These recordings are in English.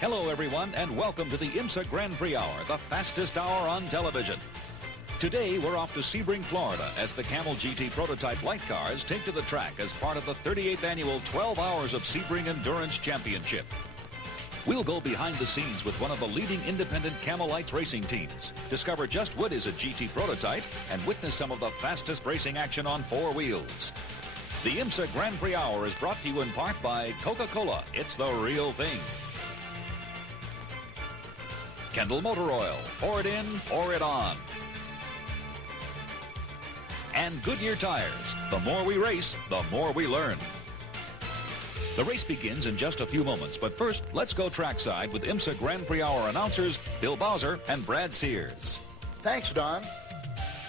Hello, everyone, and welcome to the IMSA Grand Prix Hour, the fastest hour on television. Today, we're off to Sebring, Florida, as the Camel GT prototype light cars take to the track as part of the 38th annual 12 Hours of Sebring Endurance Championship. We'll go behind the scenes with one of the leading independent Camel Lights racing teams, discover just what is a GT prototype, and witness some of the fastest racing action on four wheels. The IMSA Grand Prix Hour is brought to you in part by Coca-Cola. It's the real thing. Kendall Motor Oil. Pour it in, pour it on. And Goodyear Tires. The more we race, the more we learn. The race begins in just a few moments, but first, let's go trackside with IMSA Grand Prix Hour announcers Bill Bowser and Brad Sears. Thanks, Don.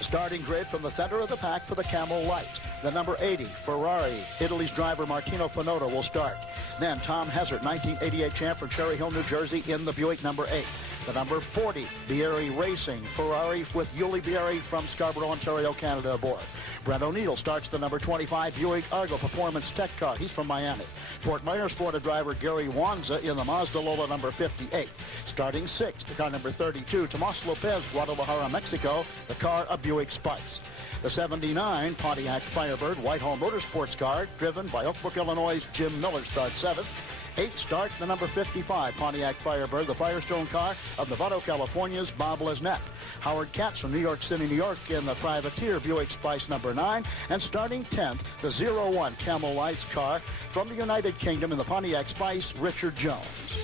Starting grid from the center of the pack for the Camel Light. The number 80, Ferrari, Italy's driver Martino Finota will start. Then Tom Hezert, 1988 champ from Cherry Hill, New Jersey, in the Buick number 8. The number 40, Bieri Racing, Ferrari with Yuli Bieri from Scarborough, Ontario, Canada aboard. Brent O'Neill starts the number 25 Buick Argo Performance Tech car. He's from Miami. Fort Myers, Florida driver Gary Wanza in the Mazda Lola number 58. Starting sixth, the car number 32, Tomas Lopez, Guadalajara, Mexico, the car a Buick Spice. The 79 Pontiac Firebird Whitehall Motorsports car, driven by Oak Brook, Illinois' Jim Miller, starts seventh. Eighth start, the number 55 Pontiac Firebird, the Firestone car of Novato, California's Bob Lesnett. Howard Katz from New York City, New York, in the Privateer Buick Spice number 9. And starting 10th, the 01 Camel Lights car from the United Kingdom in the Pontiac Spice, Richard Jones.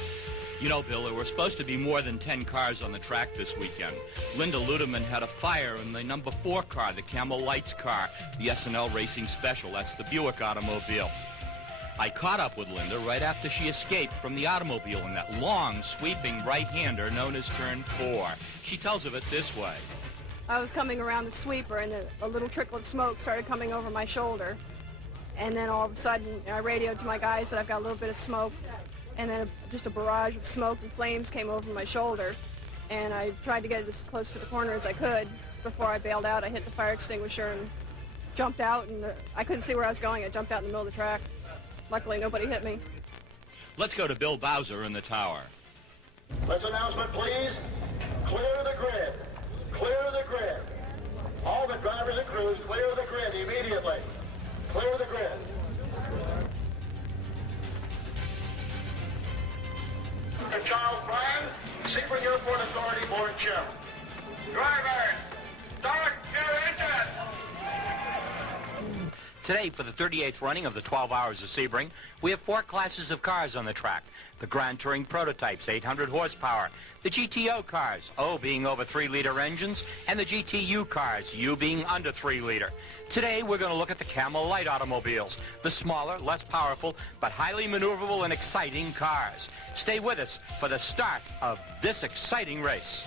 You know, Bill, there were supposed to be more than 10 cars on the track this weekend. Linda Ludeman had a fire in the number 4 car, the Camel Lights car, the S&L Racing Special. That's the Buick automobile. I caught up with Linda right after she escaped from the automobile in that long, sweeping right-hander known as turn 4. She tells of it this way. I was coming around the sweeper, and a little trickle of smoke started coming over my shoulder. And then all of a sudden, I radioed to my guys that I've got a little bit of smoke. And then just a barrage of smoke and flames came over my shoulder. And I tried to get as close to the corner as I could. Before I bailed out, I hit the fire extinguisher and jumped out. And I couldn't see where I was going. I jumped out in the middle of the track. Luckily, nobody hit me. Let's go to Bill Bowser in the tower. This announcement, please. Clear the grid. Clear the grid. All the drivers and crews, clear the grid immediately. Clear the grid. Mr. Charles Bryan, Sebring Airport Authority Board Chairman. Drivers, start your engine. Today, for the 38th running of the 12 Hours of Sebring, we have 4 classes of cars on the track. The Grand Touring prototypes, 800 horsepower. The GTO cars, O being over 3-liter engines, and the GTU cars, U being under 3-liter. Today, we're going to look at the Camel Light automobiles, the smaller, less powerful, but highly maneuverable and exciting cars. Stay with us for the start of this exciting race.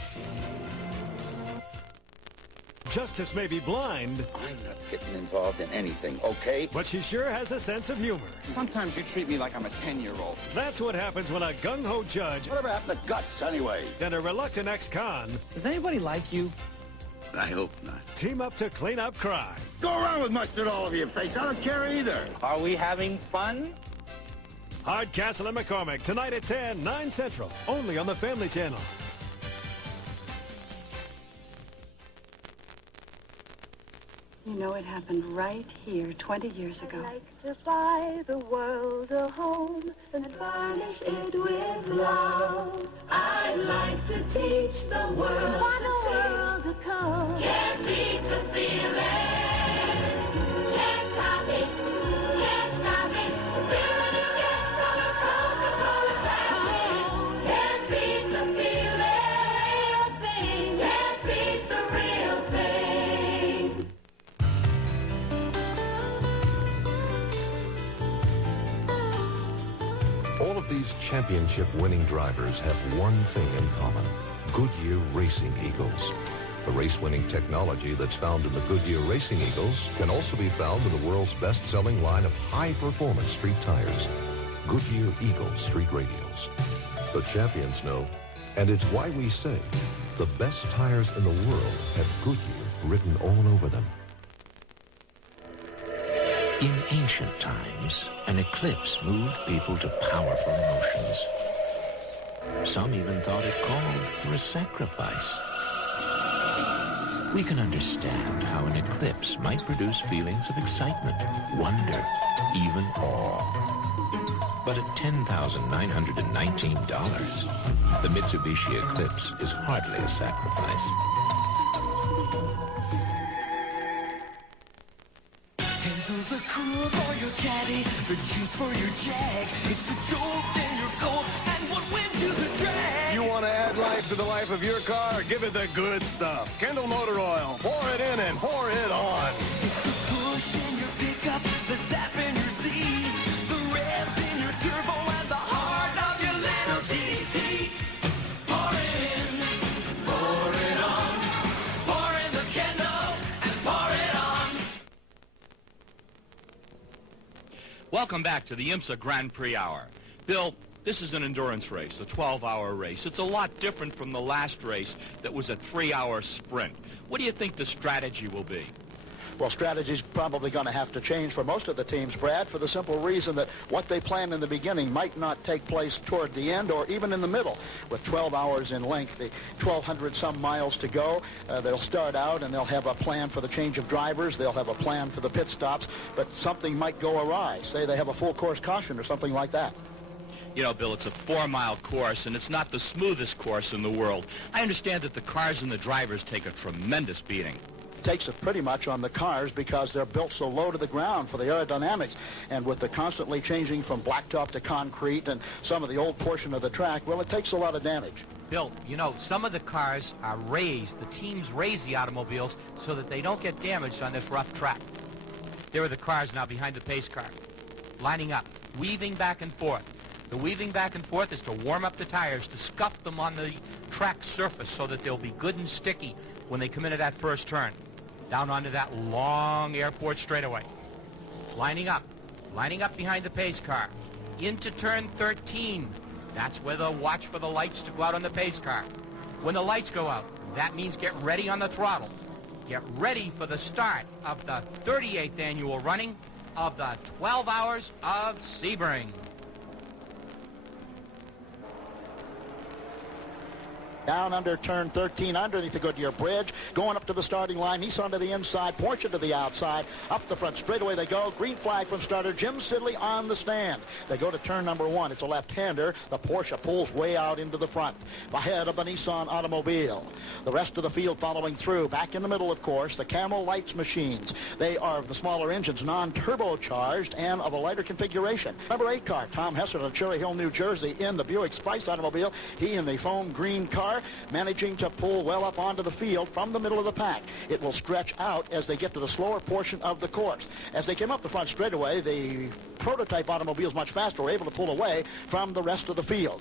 Justice may be blind. I'm not getting involved in anything, okay? But she sure has a sense of humor. Sometimes you treat me like I'm a 10-year-old. That's what happens when a gung-ho judge Whatever happened to guts, anyway? and a reluctant ex-con Does anybody like you? I hope not. team up to clean up crime. Go around with mustard all over your face. I don't care either. Are we having fun? Hardcastle and McCormick, tonight at 10, 9 Central, only on the Family Channel. You know, it happened right here 20 years ago. I'd like to buy the world a home and furnish it with love. I'd like to teach the world to come. Can't beat the feeling. Can't top it. Can't stop it. The feeling you get from a Coca-Cola classic. Can't beat the feeling. Can't beat the real thing. All of these championship-winning drivers have one thing in common: Goodyear Racing Eagles. The race-winning technology that's found in the Goodyear Racing Eagles can also be found in the world's best-selling line of high-performance street tires, Goodyear Eagle Street Radials. The champions know, and it's why we say the best tires in the world have Goodyear written all over them. In ancient times, an eclipse moved people to powerful emotions. Some even thought it called for a sacrifice. We can understand how an eclipse might produce feelings of excitement, wonder, even awe. But at $10,919, the Mitsubishi Eclipse is hardly a sacrifice. Handles the cool for your caddy, the juice for your jag. It's the jolt in your Colt and what wins you the drag. You want to add life to the life of your car? Give it the good stuff. Kendall Motor Oil. Pour it in and pour it on. It's the push in your pickup, the zap in your Z, the revs in your turbo and the heart of your little GT. Pour it in, pour it on, pour in the Kendall and pour it on. Welcome back to the IMSA Grand Prix Hour. Bill, this is an endurance race, a 12-hour race. It's a lot different from the last race that was a 3-hour sprint. What do you think the strategy will be? Well, strategy's probably going to have to change for most of the teams, Brad, for the simple reason that what they planned in the beginning might not take place toward the end or even in the middle. With 12 hours in length, the 1,200-some miles to go, they'll start out and they'll have a plan for the change of drivers. They'll have a plan for the pit stops, but something might go awry. Say they have a full course caution or something like that. You know, Bill, it's a 4-mile course, and it's not the smoothest course in the world. I understand that the cars and the drivers take a tremendous beating. Takes it pretty much on the cars because they're built so low to the ground for the aerodynamics, and with the constantly changing from blacktop to concrete and some of the old portion of the track, well, it takes a lot of damage. Bill, you know, some of the cars are raised, the teams raise the automobiles so that they don't get damaged on this rough track. There are the cars now behind the pace car, lining up, weaving back and forth. The weaving back and forth is to warm up the tires, to scuff them on the track surface so that they'll be good and sticky when they come into that first turn, down onto that long airport straightaway. Lining up behind the pace car, into turn 13. That's where they'll watch for the lights to go out on the pace car. When the lights go out, that means get ready on the throttle. Get ready for the start of the 38th annual running of the 12 Hours of Sebring. Down under turn 13, underneath the Goodyear Bridge, going up to the starting line, Nissan to the inside, Porsche to the outside, up the front, straightaway they go, green flag from starter, Jim Sidley on the stand. They go to turn number 1, it's a left-hander, the Porsche pulls way out into the front, ahead of the Nissan automobile. The rest of the field following through, back in the middle, of course, the Camel Lights machines. They are the smaller engines, non-turbocharged, and of a lighter configuration. Number 8 car, Tom Hessert of Cherry Hill, New Jersey, in the Buick Spice automobile. He in the foam green car, managing to pull well up onto the field from the middle of the pack. It will stretch out as they get to the slower portion of the course. As they came up the front straightaway, the prototype automobiles much faster were able to pull away from the rest of the field.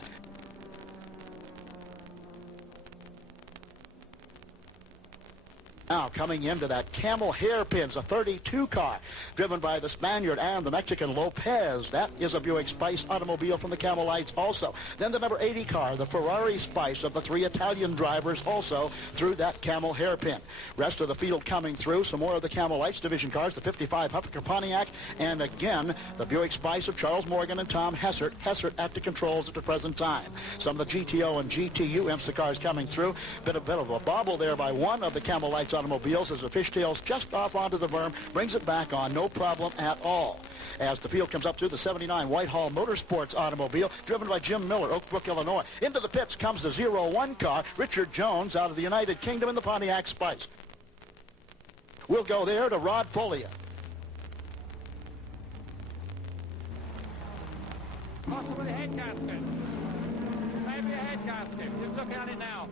Now coming into that Camel hairpins, a 32 car, driven by the Spaniard and the Mexican Lopez. That is a Buick Spice automobile from the Camel Lights also. Then the number 80 car, the Ferrari Spice of the 3 Italian drivers, also through that Camel hairpin. Rest of the field coming through, some more of the Camel Lights division cars, the 55 Huffaker Pontiac, and again, the Buick Spice of Charles Morgan and Tom Hessert. Hessert at the controls at the present time. Some of the GTO and GTU IMSA cars coming through. Bit of a bobble there by one of the Camel Lights automobiles as the fishtails just off onto the berm, brings it back on, no problem at all. As the field comes up to the 79 Whitehall Motorsports automobile, driven by Jim Miller, Oak Brook, Illinois. Into the pits comes the 01 car, Richard Jones out of the United Kingdom in the Pontiac Spice. We'll go there to Rod Folia. Possibly a head gasket. Maybe a head gasket. Just look at it now.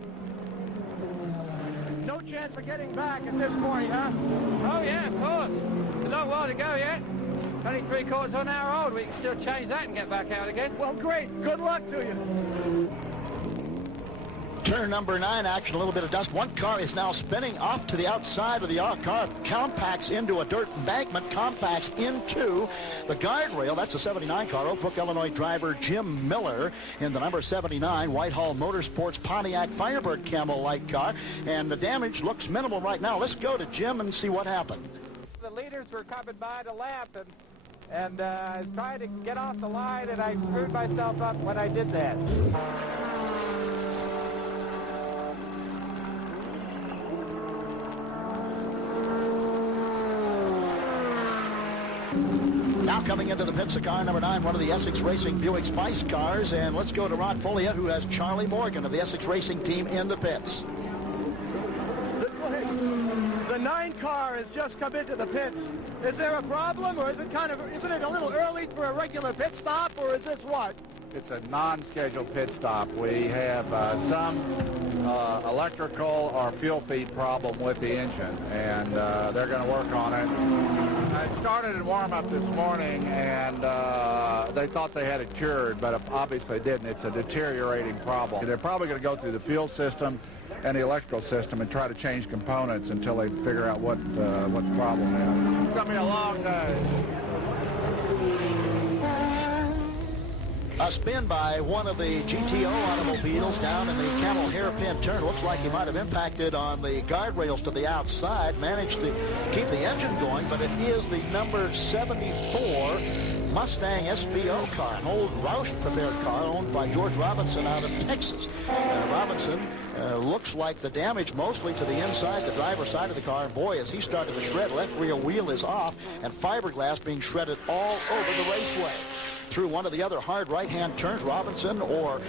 No chance of getting back at this point, huh? Oh, yeah, of course. There's a long while to go yet. Only 3/4 of an hour old. We can still change that and get back out again. Well, great. Good luck to you. Turn number 9 action, a little bit of dust. One car is now spinning off to the outside of the car, compacts into a dirt embankment, compacts into the guardrail. That's a 79 car, Oak Brook, Illinois driver Jim Miller in the number 79 Whitehall Motorsports Pontiac Firebird Camel Light car. And the damage looks minimal right now. Let's go to Jim and see what happened. The leaders were coming by the lap, and and I tried to get off the line, and I screwed myself up when I did that. Now coming into the pits, car number 9, one of the Essex Racing Buick Spice cars. And let's go to Rod Foley, who has Charlie Morgan of the Essex Racing team in the pits. The 9 car has just come into the pits. Is there a problem, or isn't it a little early for a regular pit stop, or is this what? It's a non-scheduled pit stop. We have some electrical or fuel feed problem with the engine, and they're going to work on it. I started in warm-up this morning, and they thought they had it cured, but obviously didn't. It's a deteriorating problem. They're probably going to go through the fuel system and the electrical system and try to change components until they figure out what the problem is. It's going to be a long day. A spin by one of the GTO automobiles down in the Camel hairpin turn. Looks like he might have impacted on the guardrails to the outside. Managed to keep the engine going, but it is the number 74 Mustang SVO car, an old Roush-prepared car owned by George Robinson out of Texas. Robinson looks like the damage mostly to the inside, the driver's side of the car. And boy, as he started to shred, left rear wheel is off, and fiberglass being shredded all over the raceway. Through one of the other hard right-hand turns, Robinson or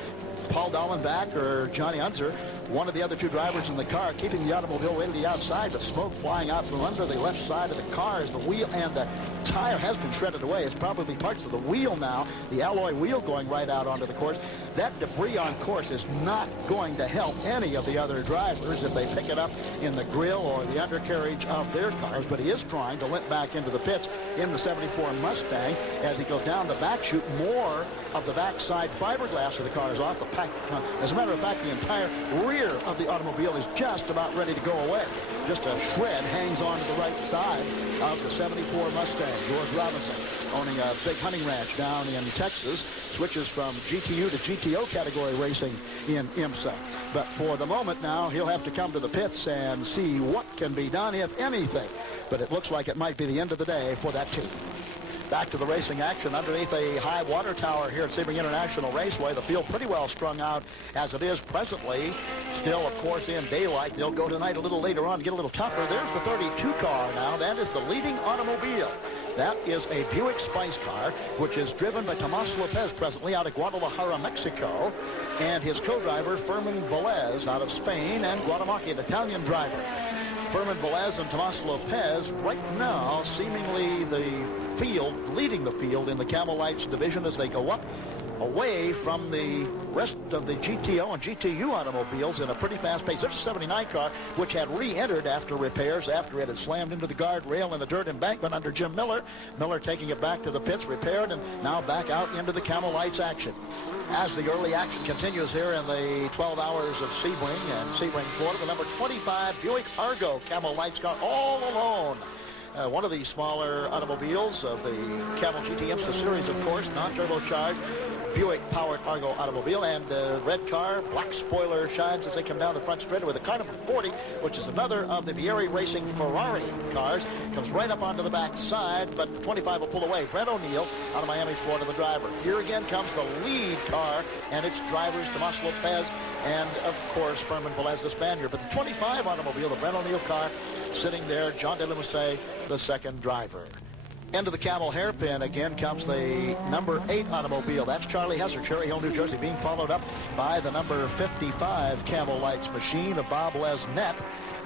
Paul Dallenbach or Johnny Unser, one of the other 2 drivers in the car, keeping the automobile way to the outside, but smoke flying out from under the left side of the car as the wheel and the tire has been shredded away. It's probably parts of the wheel now, the alloy wheel going right out onto the course. That debris on course is not going to help any of the other drivers if they pick it up in the grill or the undercarriage of their cars, but he is trying to limp back into the pits in the 74 Mustang. As he goes down the back chute, more of the backside fiberglass of the car is off the pack. As a matter of fact, the entire rear of the automobile is just about ready to go away. Just a shred hangs on to the right side of the 74 Mustang. George Robinson, owning a big hunting ranch down in Texas, switches from GTU to GTO category racing in IMSA. But for the moment now, he'll have to come to the pits and see what can be done, if anything. But it looks like it might be the end of the day for that team. Back to the racing action underneath a high water tower here at Sebring International Raceway. The field pretty well strung out as it is presently. Still, of course, in daylight. They'll go tonight a little later on, get a little tougher. There's the 32 car now. That is the leading automobile. That is a Buick Spice car, which is driven by Tomas Lopez presently out of Guadalajara, Mexico, and his co-driver, Fermin Velez, out of Spain, and Guatemala, an Italian driver. Fermin Velez and Tomas Lopez right now seemingly leading the field in the Camel Lights division as they go up away from the rest of the GTO and GTU automobiles in a pretty fast pace. There's a 79 car which had re-entered after repairs after it had slammed into the guardrail in the dirt embankment under Jim Miller. Miller taking it back to the pits, repaired, and now back out into the Camel Lights action. As the early action continues here in the 12 Hours of Sebring and Sebring, Florida, the number 25 Buick Argo Camel Lights car all alone. One of the smaller automobiles of the Camel GT IMSA series, of course, non-turbocharged Buick-powered Argo automobile, and red car, black spoiler shines as they come down the front straight with a car number 40, which is another of the Vieri Racing Ferrari cars. Comes right up onto the back side, but the 25 will pull away. Brent O'Neill out of Miami, Florida, the driver. Here again comes the lead car and its drivers, Tomas Lopez and, of course, Fermin Velez, the Spaniard. But the 25 automobile, the Brent O'Neill car, sitting there, John de Lumusset, the second driver. Into the Camel hairpin again comes the number 8 automobile. That's Charlie Hesser, Cherry Hill, New Jersey, being followed up by the number 55 Camel Lights machine of Bob Lesnett.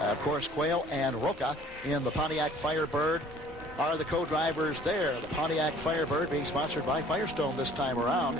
Of course, Quayle and Roca in the Pontiac Firebird are the co-drivers there. The Pontiac Firebird being sponsored by Firestone this time around.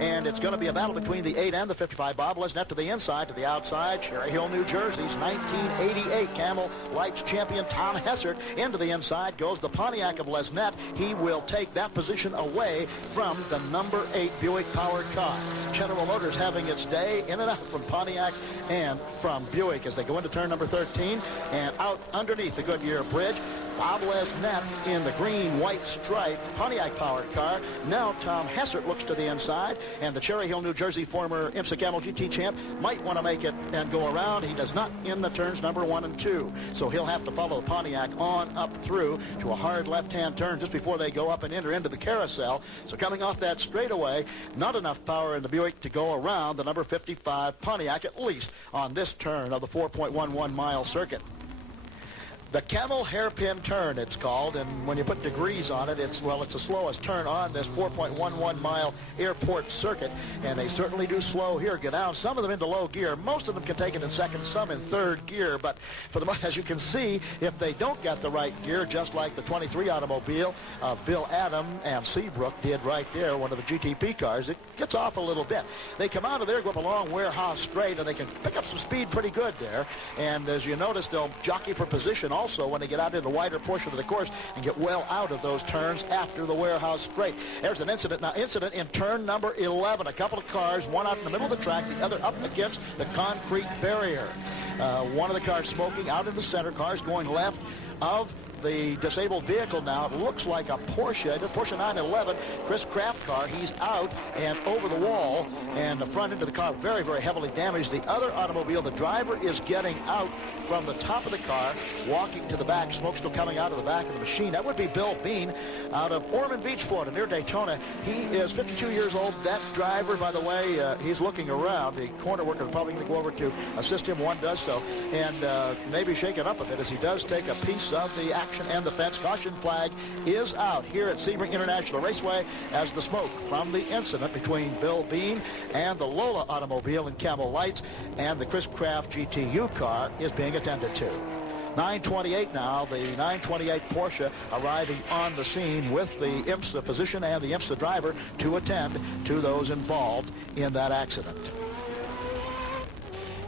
And it's going to be a battle between the 8 and the 55. Bob Lesnett to the inside, to the outside. Cherry Hill, New Jersey's 1988 Camel Lights champion Tom Hessert. Into the inside goes the Pontiac of Lesnett. He will take that position away from the number 8 Buick-powered car. General Motors having its day in and out from Pontiac and from Buick as they go into turn number 13 and out underneath the Goodyear Bridge. Bob Net in the green-white striped Pontiac-powered car. Now Tom Hessert looks to the inside, and the Cherry Hill, New Jersey former IMSA Camel GT champ might want to make it and go around. He does not in the turns number 1 and 2, so he'll have to follow the Pontiac on up through to a hard left-hand turn just before they go up and enter into the carousel. So coming off that straightaway, not enough power in the Buick to go around the number 55 Pontiac, at least on this turn of the 4.11-mile circuit. The Camel hairpin turn, it's called, and when you put degrees on it, it's the slowest turn on this 4.11-mile airport circuit, and they certainly do slow here. Get down, some of them into low gear. Most of them can take it in second, some in third gear, but for the, as you can see, if they don't get the right gear, just like the 23 automobile of Bill Adam and Seabrook did right there, one of the GTP cars, it gets off a little bit. They come out of there, go up a long warehouse straight, and they can pick up some speed pretty good there, and as you notice, they'll jockey for position also when they get out in the wider portion of the course and get well out of those turns after the warehouse straight. There's an incident now. Incident in turn number 11. A couple of cars, one out in the middle of the track, the other up against the concrete barrier. One of the cars smoking out in the center. Cars going left of the disabled vehicle now. It looks like a Porsche, the Porsche 911, Chris Kraft car. He's out and over the wall, and the front end of the car very, very heavily damaged. The other automobile, the driver is getting out from the top of the car, walking to the back. Smoke still coming out of the back of the machine. That would be Bill Bean out of Ormond Beach, Florida, near Daytona. He is 52 years old. That driver, by the way, he's looking around. The corner worker is probably going to go over to assist him. One does so, and maybe shaken up a bit as he does take a piece of the action and the fence. Caution flag is out here at Sebring International Raceway as the smoke from the incident between Bill Bean and the Lola automobile in Camel lights and the Chris Kraft GTU car is being attended to. 9:28 now, the 928 Porsche arriving on the scene with the IMSA physician and the IMSA driver to attend to those involved in that accident.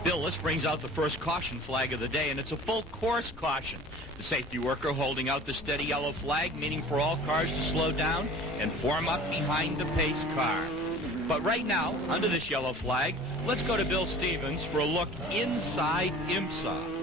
Bill, this brings out the first caution flag of the day, and it's a full course caution. The safety worker holding out the steady yellow flag, meaning for all cars to slow down and form up behind the pace car. But right now, under this yellow flag, let's go to Bill Stevens for a look inside IMSA.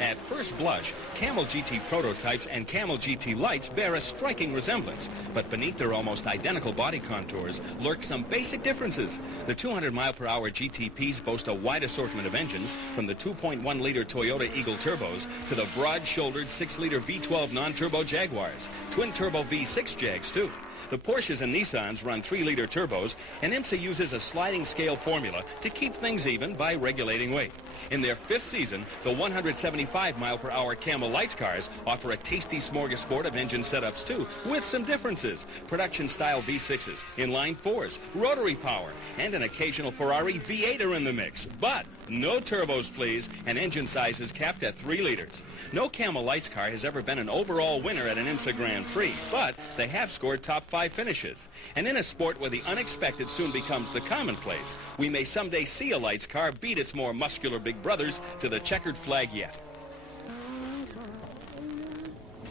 At first blush, Camel GT prototypes and Camel GT lights bear a striking resemblance, but beneath their almost identical body contours lurk some basic differences. The 200-mile-per-hour GTPs boast a wide assortment of engines, from the 2.1-liter Toyota Eagle turbos to the broad-shouldered 6-liter V12 non-turbo Jaguars, twin-turbo V6 Jags, too. The Porsches and Nissans run 3-liter turbos, and IMSA uses a sliding scale formula to keep things even by regulating weight. In their 5th season, the 175-mile-per-hour Camel Lights cars offer a tasty smorgasbord of engine setups, too, with some differences. Production-style V6s, inline 4s, rotary power, and an occasional Ferrari V8 are in the mix. But no turbos, please, and engine sizes capped at 3 liters. No Camel Lights car has ever been an overall winner at an IMSA Grand Prix, but they have scored top 5 finishes. And in a sport where the unexpected soon becomes the commonplace, we may someday see a Lights car beat its more muscular big brothers to the checkered flag yet.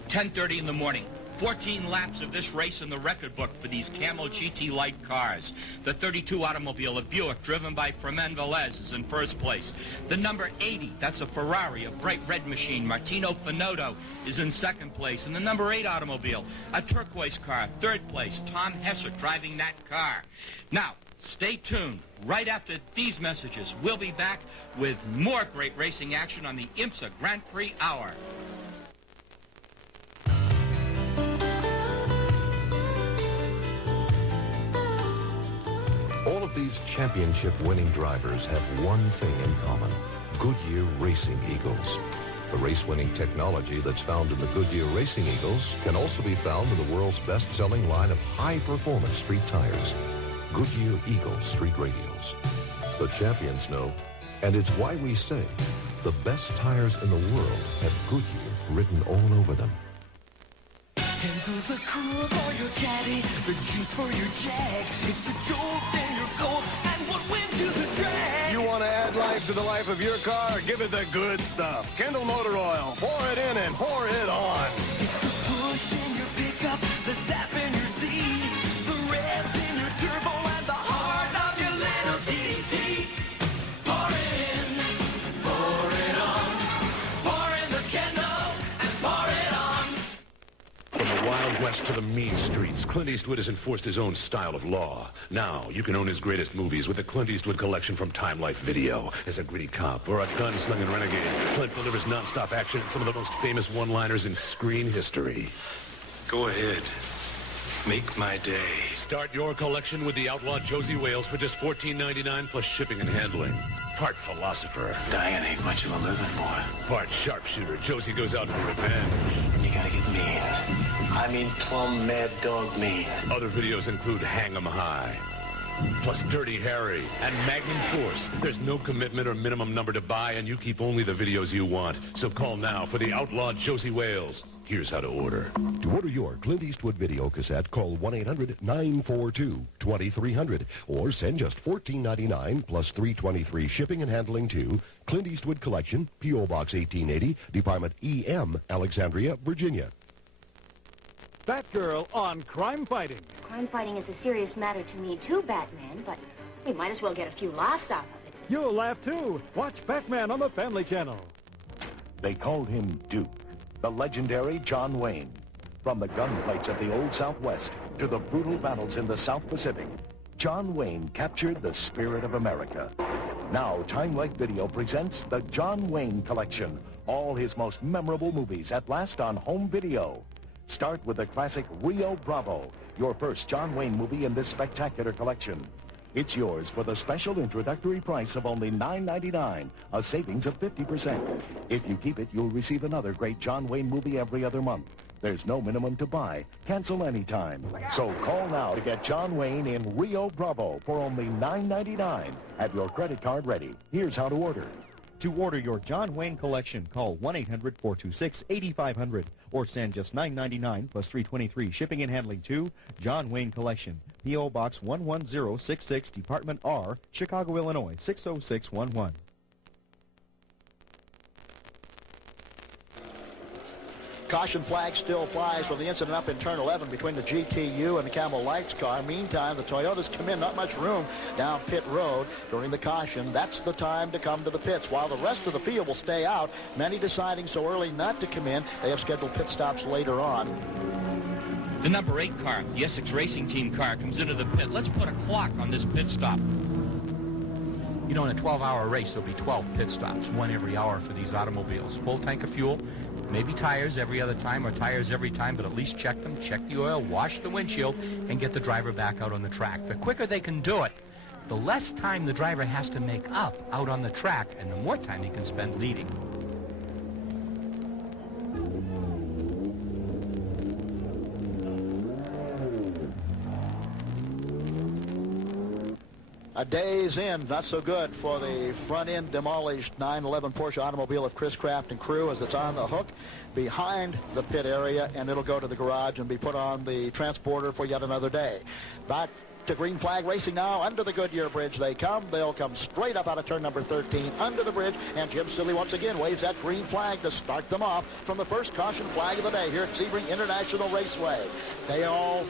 10:30 in the morning. 14 laps of this race in the record book for these Camel GT light cars. The 32 automobile of Buick, driven by Fermin Velez, is in first place. The number 80, that's a Ferrari, a bright red machine, Martino Finotto, is in second place. And the number 8 automobile, a turquoise car, third place, Tom Hessert driving that car. Now, stay tuned. Right after these messages, we'll be back with more great racing action on the IMSA Grand Prix Hour. All of these championship-winning drivers have one thing in common: Goodyear Racing Eagles. The race-winning technology that's found in the Goodyear Racing Eagles can also be found in the world's best-selling line of high-performance street tires, Goodyear Eagle Street Radials. The champions know, and it's why we say the best tires in the world have Goodyear written all over them. And goes the cool for your caddy, the juice for your jag. It's the jolt in your gold, and what wins you the drag. You want to add life to the life of your car? Give it the good stuff. Kendall Motor Oil. Pour it in and pour it on. It's the push in your pickup, the zap in your seat, the revs in your turbo, and the heart of your little GT. Pour it in, pour it on, pour in the Kendall, and pour it on. Wild West to the mean streets, Clint Eastwood has enforced his own style of law. Now, you can own his greatest movies with the Clint Eastwood collection from Time Life Video. As a gritty cop or a gun-slinging renegade, Clint delivers non-stop action and some of the most famous one-liners in screen history. Go ahead. Make my day. Start your collection with the outlaw Josie Wales for just $14.99 plus shipping and handling. Part philosopher. Dying ain't much of a living, boy. Part sharpshooter. Josie goes out for revenge. And you gotta get mean. I mean plumb mad dog mean. Other videos include Hang 'em High, plus Dirty Harry and Magnum Force. There's no commitment or minimum number to buy, and you keep only the videos you want. So call now for the outlaw Josie Wales. Here's how to order. To order your Clint Eastwood video cassette, call 1-800-942-2300 or send just $14.99 plus $3.23 shipping and handling to Clint Eastwood Collection, P.O. Box 1880, Department E.M., Alexandria, Virginia. Batgirl on crime fighting. Crime fighting is a serious matter to me too, Batman, but we might as well get a few laughs out of it. You'll laugh too. Watch Batman on the Family Channel. They called him Duke, the legendary John Wayne. From the gunfights of the Old Southwest to the brutal battles in the South Pacific, John Wayne captured the spirit of America. Now, Time Life Video presents the John Wayne Collection. All his most memorable movies at last on home video. Start with the classic Rio Bravo, your first John Wayne movie in this spectacular collection. It's yours for the special introductory price of only $9.99, a savings of 50%. If you keep it, you'll receive another great John Wayne movie every other month. There's no minimum to buy. Cancel anytime. So call now to get John Wayne in Rio Bravo for only $9.99. Have your credit card ready. Here's how to order. To order your John Wayne collection, call 1-800-426-8500 or send just $9.99 plus $3.23 shipping and handling to John Wayne Collection, P.O. Box 11066, Department R, Chicago, Illinois, 60611. Caution flag still flies from the incident up in turn 11 between the GTU and the Camel Lights car. Meantime, the Toyotas come in, not much room down pit road during the caution. That's the time to come to the pits. While the rest of the field will stay out, many deciding so early not to come in. They have scheduled pit stops later on. The number 8 car, the Essex Racing Team car, comes into the pit. Let's put a clock on this pit stop. You know, in a 12-hour race, there'll be 12 pit stops, one every hour for these automobiles. Full tank of fuel, maybe tires every other time or tires every time, but at least check them, check the oil, wash the windshield, and get the driver back out on the track. The quicker they can do it, the less time the driver has to make up out on the track, and the more time he can spend leading. A day's end, not so good for the front-end demolished 911 Porsche automobile of Chris Kraft and crew as it's on the hook behind the pit area, and it'll go to the garage and be put on the transporter for yet another day. Back to green flag racing now. Under the Goodyear Bridge they come. They'll come straight up out of turn number 13 under the bridge, and Jim Silly once again waves that green flag to start them off from the first caution flag of the day here at Sebring International Raceway. They all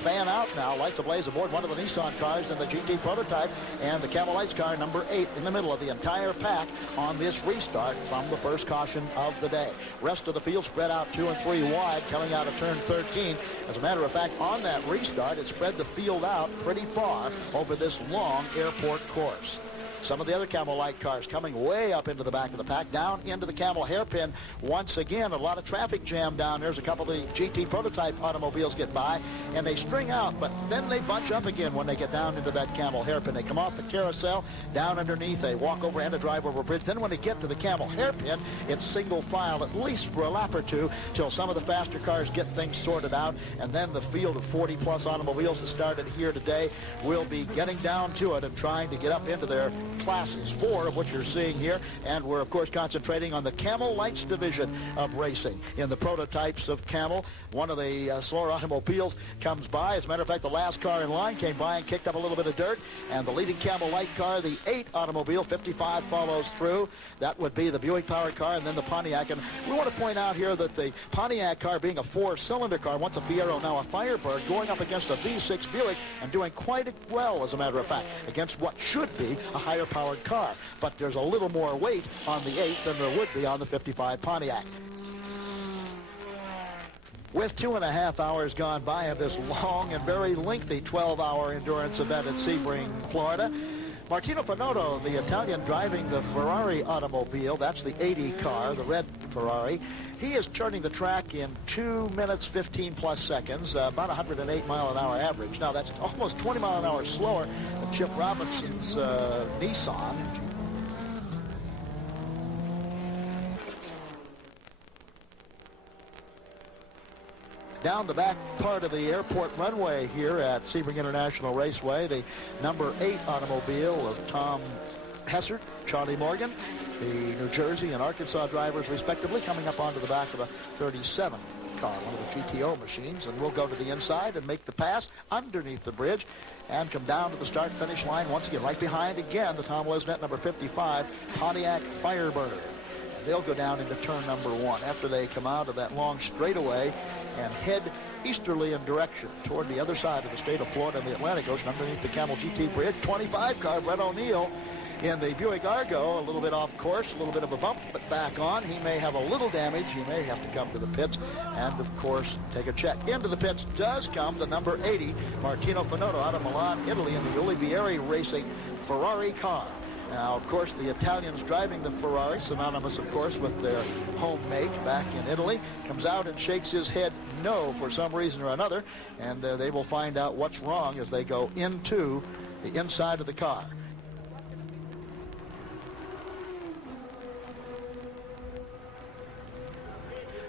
fan out now, lights ablaze aboard one of the Nissan cars and the GT prototype, and the Camel Lights car number 8 in the middle of the entire pack on this restart from the first caution of the day. Rest of the field spread out 2 and 3 wide coming out of turn 13. As a matter of fact, on that restart, it spread the field out pretty far over this long airport course. Some of the other Camel Light cars coming way up into the back of the pack, down into the Camel hairpin once again. A lot of traffic jam down there as a couple of the GT prototype automobiles get by, and they string out, but then they bunch up again when they get down into that Camel hairpin. They come off the carousel, down underneath, they walk over and a drive over a bridge. Then when they get to the Camel hairpin, it's single file, at least for a lap or two, till some of the faster cars get things sorted out, and then the field of 40-plus automobiles that started here today will be getting down to it and trying to get up into their classes, 4 of what you're seeing here, and we're of course concentrating on the Camel Lights division of racing. In the prototypes of Camel, one of the slower automobiles comes by. As a matter of fact, the last car in line came by and kicked up a little bit of dirt, and the leading Camel Light car, the 8 automobile, 55, follows through. That would be the Buick powered car and then the Pontiac. And we want to point out here that the Pontiac car, being a 4-cylinder car, once a Fiero, now a Firebird, going up against a V6 Buick and doing quite well, as a matter of fact, against what should be a higher powered car. But there's a little more weight on the 8 than there would be on the 55 Pontiac. With 2.5 hours gone by of this long and very lengthy 12-hour endurance event at Sebring, Florida, Martino Finotto, the Italian driving the Ferrari automobile, that's the 80 car, the red Ferrari, he is turning the track in 2 minutes 15 plus seconds, about 108 mile an hour average. Now that's almost 20 mile an hour slower than Chip Robinson's Nissan. Down the back part of the airport runway here at Sebring International Raceway, the number 8 automobile of Tom Hessert, Charlie Morgan, the New Jersey and Arkansas drivers respectively, coming up onto the back of a 37 car, one of the GTO machines, and we'll go to the inside and make the pass underneath the bridge and come down to the start-finish line once again. Right behind again, the Tom Lesnet number 55 Pontiac Firebird. They'll go down into turn number 1 after they come out of that long straightaway and head easterly in direction toward the other side of the state of Florida and the Atlantic Ocean underneath the Camel GT bridge. 25 car, Brett O'Neill in the Buick Argo, a little bit off course, a little bit of a bump, but back on. He may have a little damage. He may have to come to the pits and, of course, take a check. Into the pits does come the number 80, Martino Finotto, out of Milan, Italy, in the Olivieri Racing Ferrari car. Now, of course, the Italians driving the Ferrari, synonymous, of course, with their home make back in Italy, comes out and shakes his head no for some reason or another, and they will find out what's wrong as they go into the inside of the car.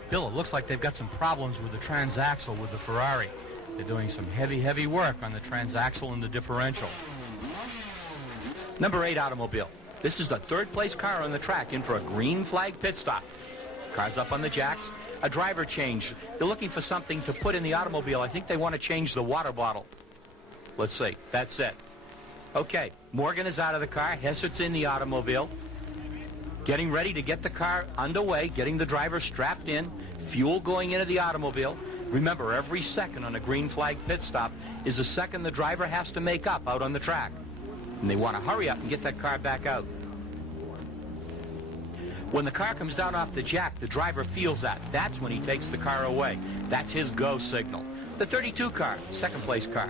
Bill, it looks like they've got some problems with the transaxle with the Ferrari. They're doing some heavy work on the transaxle and the differential. Number 8 automobile. This is the 3rd place car on the track in for a green flag pit stop. Car's up on the jacks. A driver change. They're looking for something to put in the automobile. I think they want to change the water bottle. Let's see. That's it. Okay. Morgan is out of the car. Hessert's in the automobile. Getting ready to get the car underway, getting the driver strapped in, fuel going into the automobile. Remember, every second on a green flag pit stop is a second the driver has to make up out on the track. And they want to hurry up and get that car back out. When the car comes down off the jack, the driver feels that. That's when he takes the car away. That's his go signal. The 32 car, 2nd place car,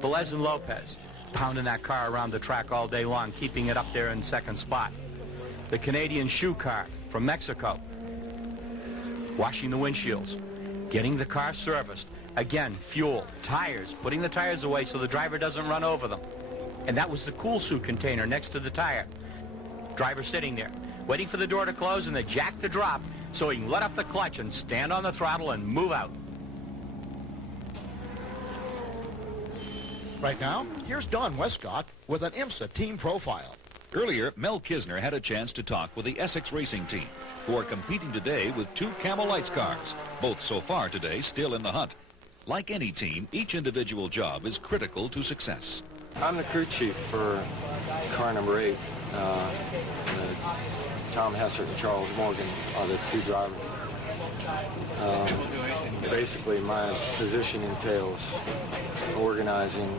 Velez and Lopez, pounding that car around the track all day long, keeping it up there in 2nd spot. The Canadian shoe car from Mexico, washing the windshields, getting the car serviced. Again, fuel, tires, putting the tires away so the driver doesn't run over them. And that was the cool suit container next to the tire. Driver sitting there, waiting for the door to close and the jack to drop so he can let off the clutch and stand on the throttle and move out. Right now, here's Don Westcott with an IMSA team profile. Earlier, Mel Kisner had a chance to talk with the Essex racing team, who are competing today with 2 Camel Lights cars, both so far today still in the hunt. Like any team, each individual job is critical to success. I'm the crew chief for car number 8. Tom Hessert and Charles Morgan are the 2 drivers. Basically, my position entails organizing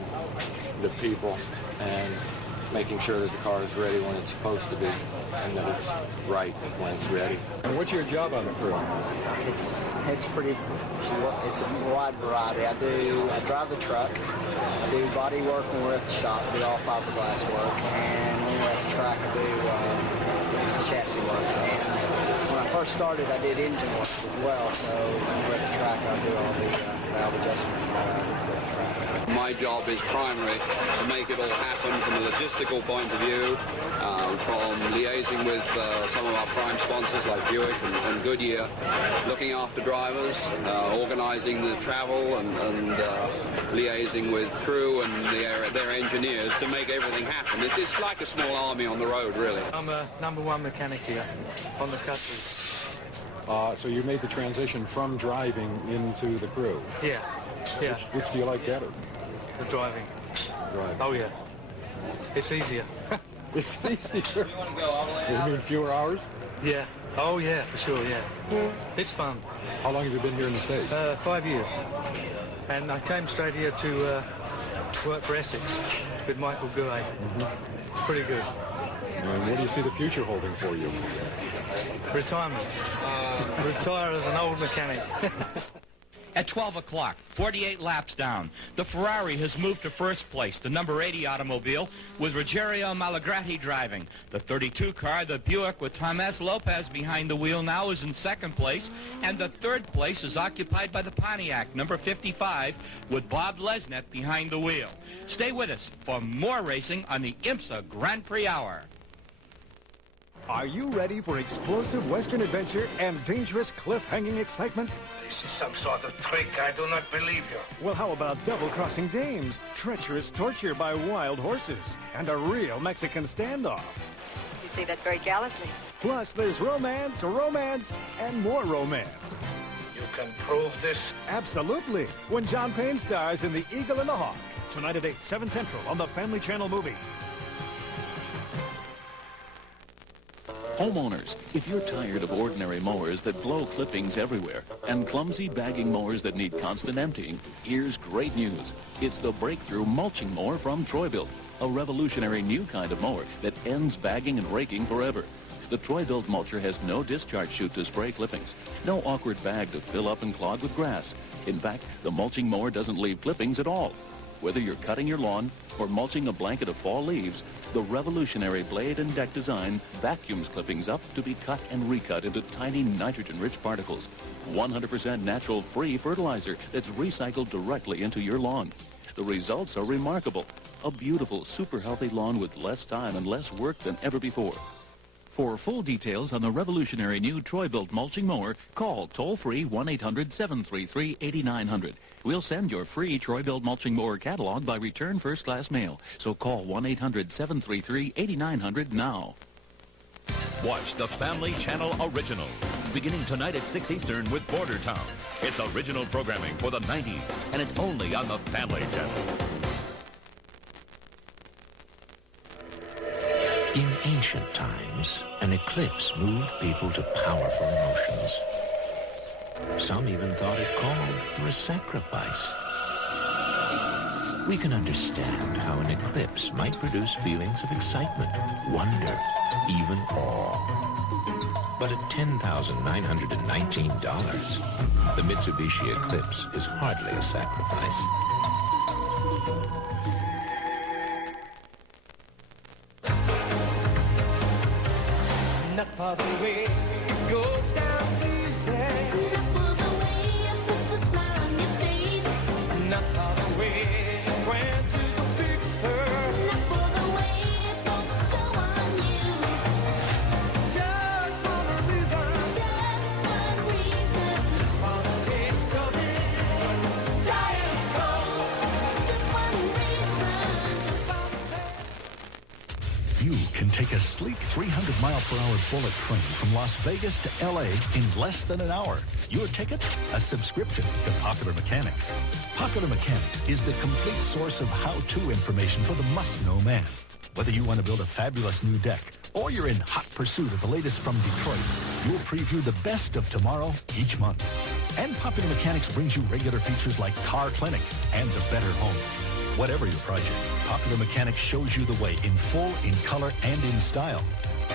the people and making sure that the car is ready when it's supposed to be and that it's right when it's ready. And what's your job on the crew? It's a wide variety. I drive the truck. I do body work when we're at the shop, do all fiberglass work, and when we're at the track, I do chassis work. And when I first started, I did engine work as well, so when we're at the track, I do all the valve adjustments and all that at the track. My job is primary to make it all happen from a logistical point of view, from liaising with some of our prime sponsors like Buick and Goodyear, looking after drivers, organizing the travel and liaising with crew and their engineers to make everything happen. It's like a small army on the road, really. I'm a number 1 mechanic here on the country. So you made the transition from driving into the crew. Yeah. Yeah. Which do you like better? The driving. Driving. Oh, yeah. It's easier. It's easier. You mean fewer hours? Yeah. Oh, yeah, for sure, yeah. It's fun. How long have you been here in the States? 5 years. And I came straight here to work for Essex with Michael Gouet. It's pretty good. And what do you see the future holding for you? Retirement. Retire as an old mechanic. At 12 o'clock, 48 laps down, the Ferrari has moved to first place, the number 80 automobile, with Rogerio Malagrati driving. The 32 car, the Buick, with Tomás Lopez behind the wheel, now is in second place, and the third place is occupied by the Pontiac, number 55, with Bob Lesnet behind the wheel. Stay with us for more racing on the IMSA Grand Prix Hour. Are you ready for explosive Western adventure and dangerous cliff-hanging excitement? This is some sort of trick. I do not believe you. Well, how about double-crossing dames, treacherous torture by wild horses, and a real Mexican standoff? You say that very gallantly. Plus, there's romance, and more romance. You can prove this? Absolutely. When John Payne stars in The Eagle and the Hawk. Tonight at 8, 7 Central on the Family Channel movie. Homeowners, if you're tired of ordinary mowers that blow clippings everywhere and clumsy bagging mowers that need constant emptying, here's great news. It's the breakthrough mulching mower from Troy-Bilt, a revolutionary new kind of mower that ends bagging and raking forever. The Troy-Bilt mulcher has no discharge chute to spray clippings, no awkward bag to fill up and clog with grass. In fact, the mulching mower doesn't leave clippings at all. Whether you're cutting your lawn or mulching a blanket of fall leaves, the revolutionary blade and deck design vacuums clippings up to be cut and recut into tiny nitrogen-rich particles. 100% natural free fertilizer that's recycled directly into your lawn. The results are remarkable. A beautiful, super healthy lawn with less time and less work than ever before. For full details on the revolutionary new Troy-Bilt mulching mower, call toll-free 1-800-733-8900. We'll send your free Troy-Bilt mulching mower catalog by return first-class mail. So call 1-800-733-8900 now. Watch the Family Channel Original, beginning tonight at 6 Eastern with Border Town. It's original programming for the 90s, and it's only on the Family Channel. In ancient times, an eclipse moved people to powerful emotions. Some even thought it called for a sacrifice. We can understand how an eclipse might produce feelings of excitement, wonder, even awe. But at $10,919, the Mitsubishi Eclipse is hardly a sacrifice. Not for the way it goes down easy. Not for the way it puts a smile on your face. Not for the way it quenches a picture. Not for the way it won't show on you. Just one reason. Just for the taste of it. Diet Coke. Just one reason. You can take a sleek 300-mile-per-hour bullet train from Las Vegas to L.A. in less than an hour. Your ticket? A subscription to Popular Mechanics. Popular Mechanics is the complete source of how-to information for the must-know man. Whether you want to build a fabulous new deck or you're in hot pursuit of the latest from Detroit, you'll preview the best of tomorrow each month. And Popular Mechanics brings you regular features like Car Clinic and The Better Home. Whatever your project, Popular Mechanics shows you the way in full, in color, and in style.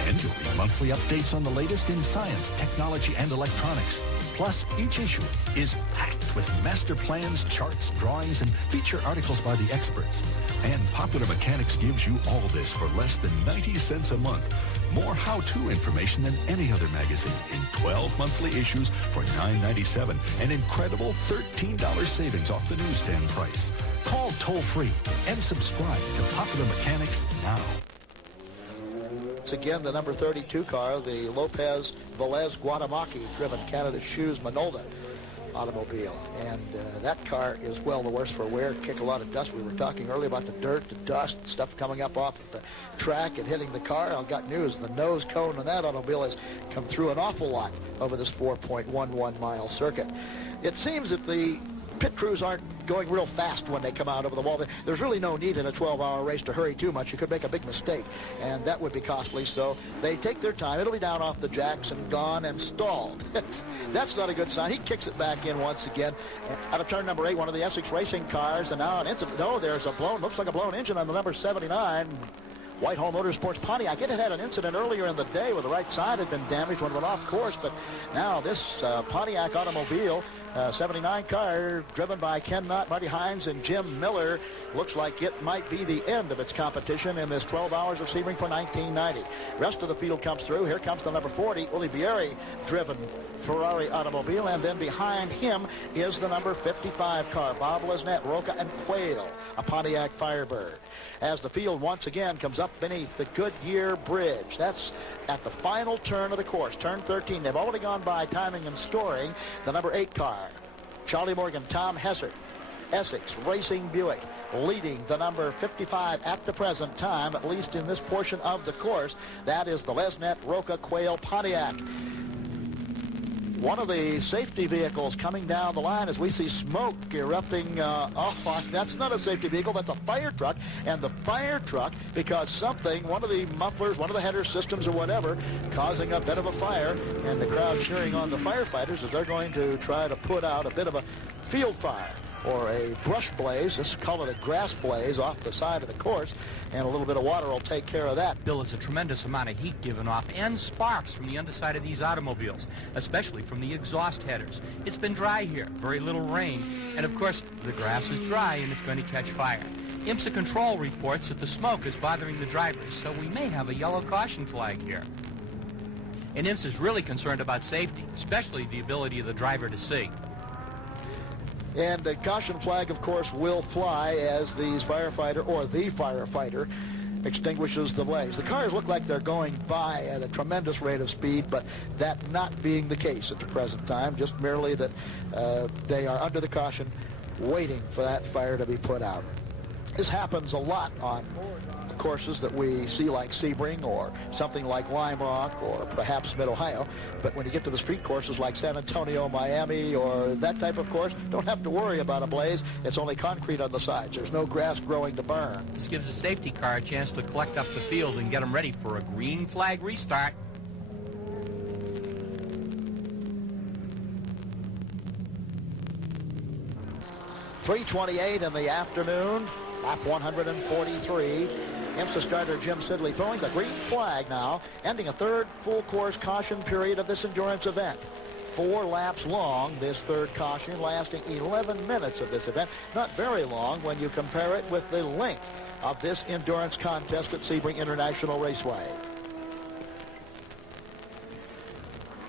And you'll read monthly updates on the latest in science, technology, and electronics. Plus, each issue is packed with master plans, charts, drawings, and feature articles by the experts. And Popular Mechanics gives you all this for less than 90 cents a month. More how-to information than any other magazine in 12 monthly issues for $9.97. An incredible $13 savings off the newsstand price. Call toll-free and subscribe to Popular Mechanics now. It's again the number 32 car, the Lopez Velez Guatemala driven Canada Shoes Minolta automobile. And that car is well the worse for wear, kick a lot of dust. We were talking earlier about the dirt, the dust, stuff coming up off of the track and hitting the car. I've got news. The nose cone on that automobile has come through an awful lot over this 4.11 mile circuit. It seems that the pit crews aren't going real fast when they come out over the wall. There's really no need in a 12-hour race to hurry too much. You could make a big mistake, and that would be costly. So they take their time. It'll be down off the jacks and gone and stalled. That's not a good sign. He kicks it back in once again. Out of turn number 8, one of the Essex racing cars, and now an incident. No, there's a blown, looks like a blown engine on the number 79. Whitehall Motorsports Pontiac. It had an incident earlier in the day where the right side had been damaged when it went off course, but now this Pontiac automobile 79 car driven by Ken Knott, Marty Hines, and Jim Miller. Looks like it might be the end of its competition in this 12 Hours of Sebring for 1990. Rest of the field comes through. Here comes the number 40, Olivieri driven Ferrari automobile, and then behind him is the number 55 car, Bob Lesnett, Roca, and Quayle, a Pontiac Firebird. As the field once again comes up beneath the Goodyear Bridge. That's at the final turn of the course, turn 13. They've already gone by timing and scoring the number 8 car, Charlie Morgan, Tom Hessert, Essex Racing Buick, leading the number 55 at the present time, at least in this portion of the course. That is the Lesnett, Roca, Quayle, Pontiac. One of the safety vehicles coming down the line as we see smoke erupting that's not a safety vehicle, that's a fire truck. And the fire truck, because something, one of the mufflers, one of the header systems or whatever, causing a bit of a fire, and the crowd cheering on the firefighters as they're going to try to put out a bit of a field fire or a brush blaze. Let's call it a grass blaze off the side of the course, and a little bit of water will take care of that. Bill, is a tremendous amount of heat given off and sparks from the underside of these automobiles, especially from the exhaust headers. It's been dry here, very little rain, and of course the grass is dry and it's going to catch fire. IMSA control reports that the smoke is bothering the drivers, so we may have a yellow caution flag here. And IMSA is really concerned about safety, especially the ability of the driver to see. And the caution flag, of course, will fly as the firefighter extinguishes the blaze. The cars look like they're going by at a tremendous rate of speed, but that not being the case at the present time, just merely that they are under the caution waiting for that fire to be put out. This happens a lot on courses that we see like Sebring or something like Lime Rock or perhaps Mid-Ohio, but when you get to the street courses like San Antonio, Miami, or that type of course, don't have to worry about a blaze. It's only concrete on the sides. There's no grass growing to burn. This gives a safety car a chance to collect up the field and get them ready for a green flag restart. .328 in the afternoon, lap 143. IMSA starter Jim Sidley throwing the green flag now, ending a third full course caution period of this endurance event. 4 laps long, this third caution, lasting 11 minutes of this event. Not very long when you compare it with the length of this endurance contest at Sebring International Raceway.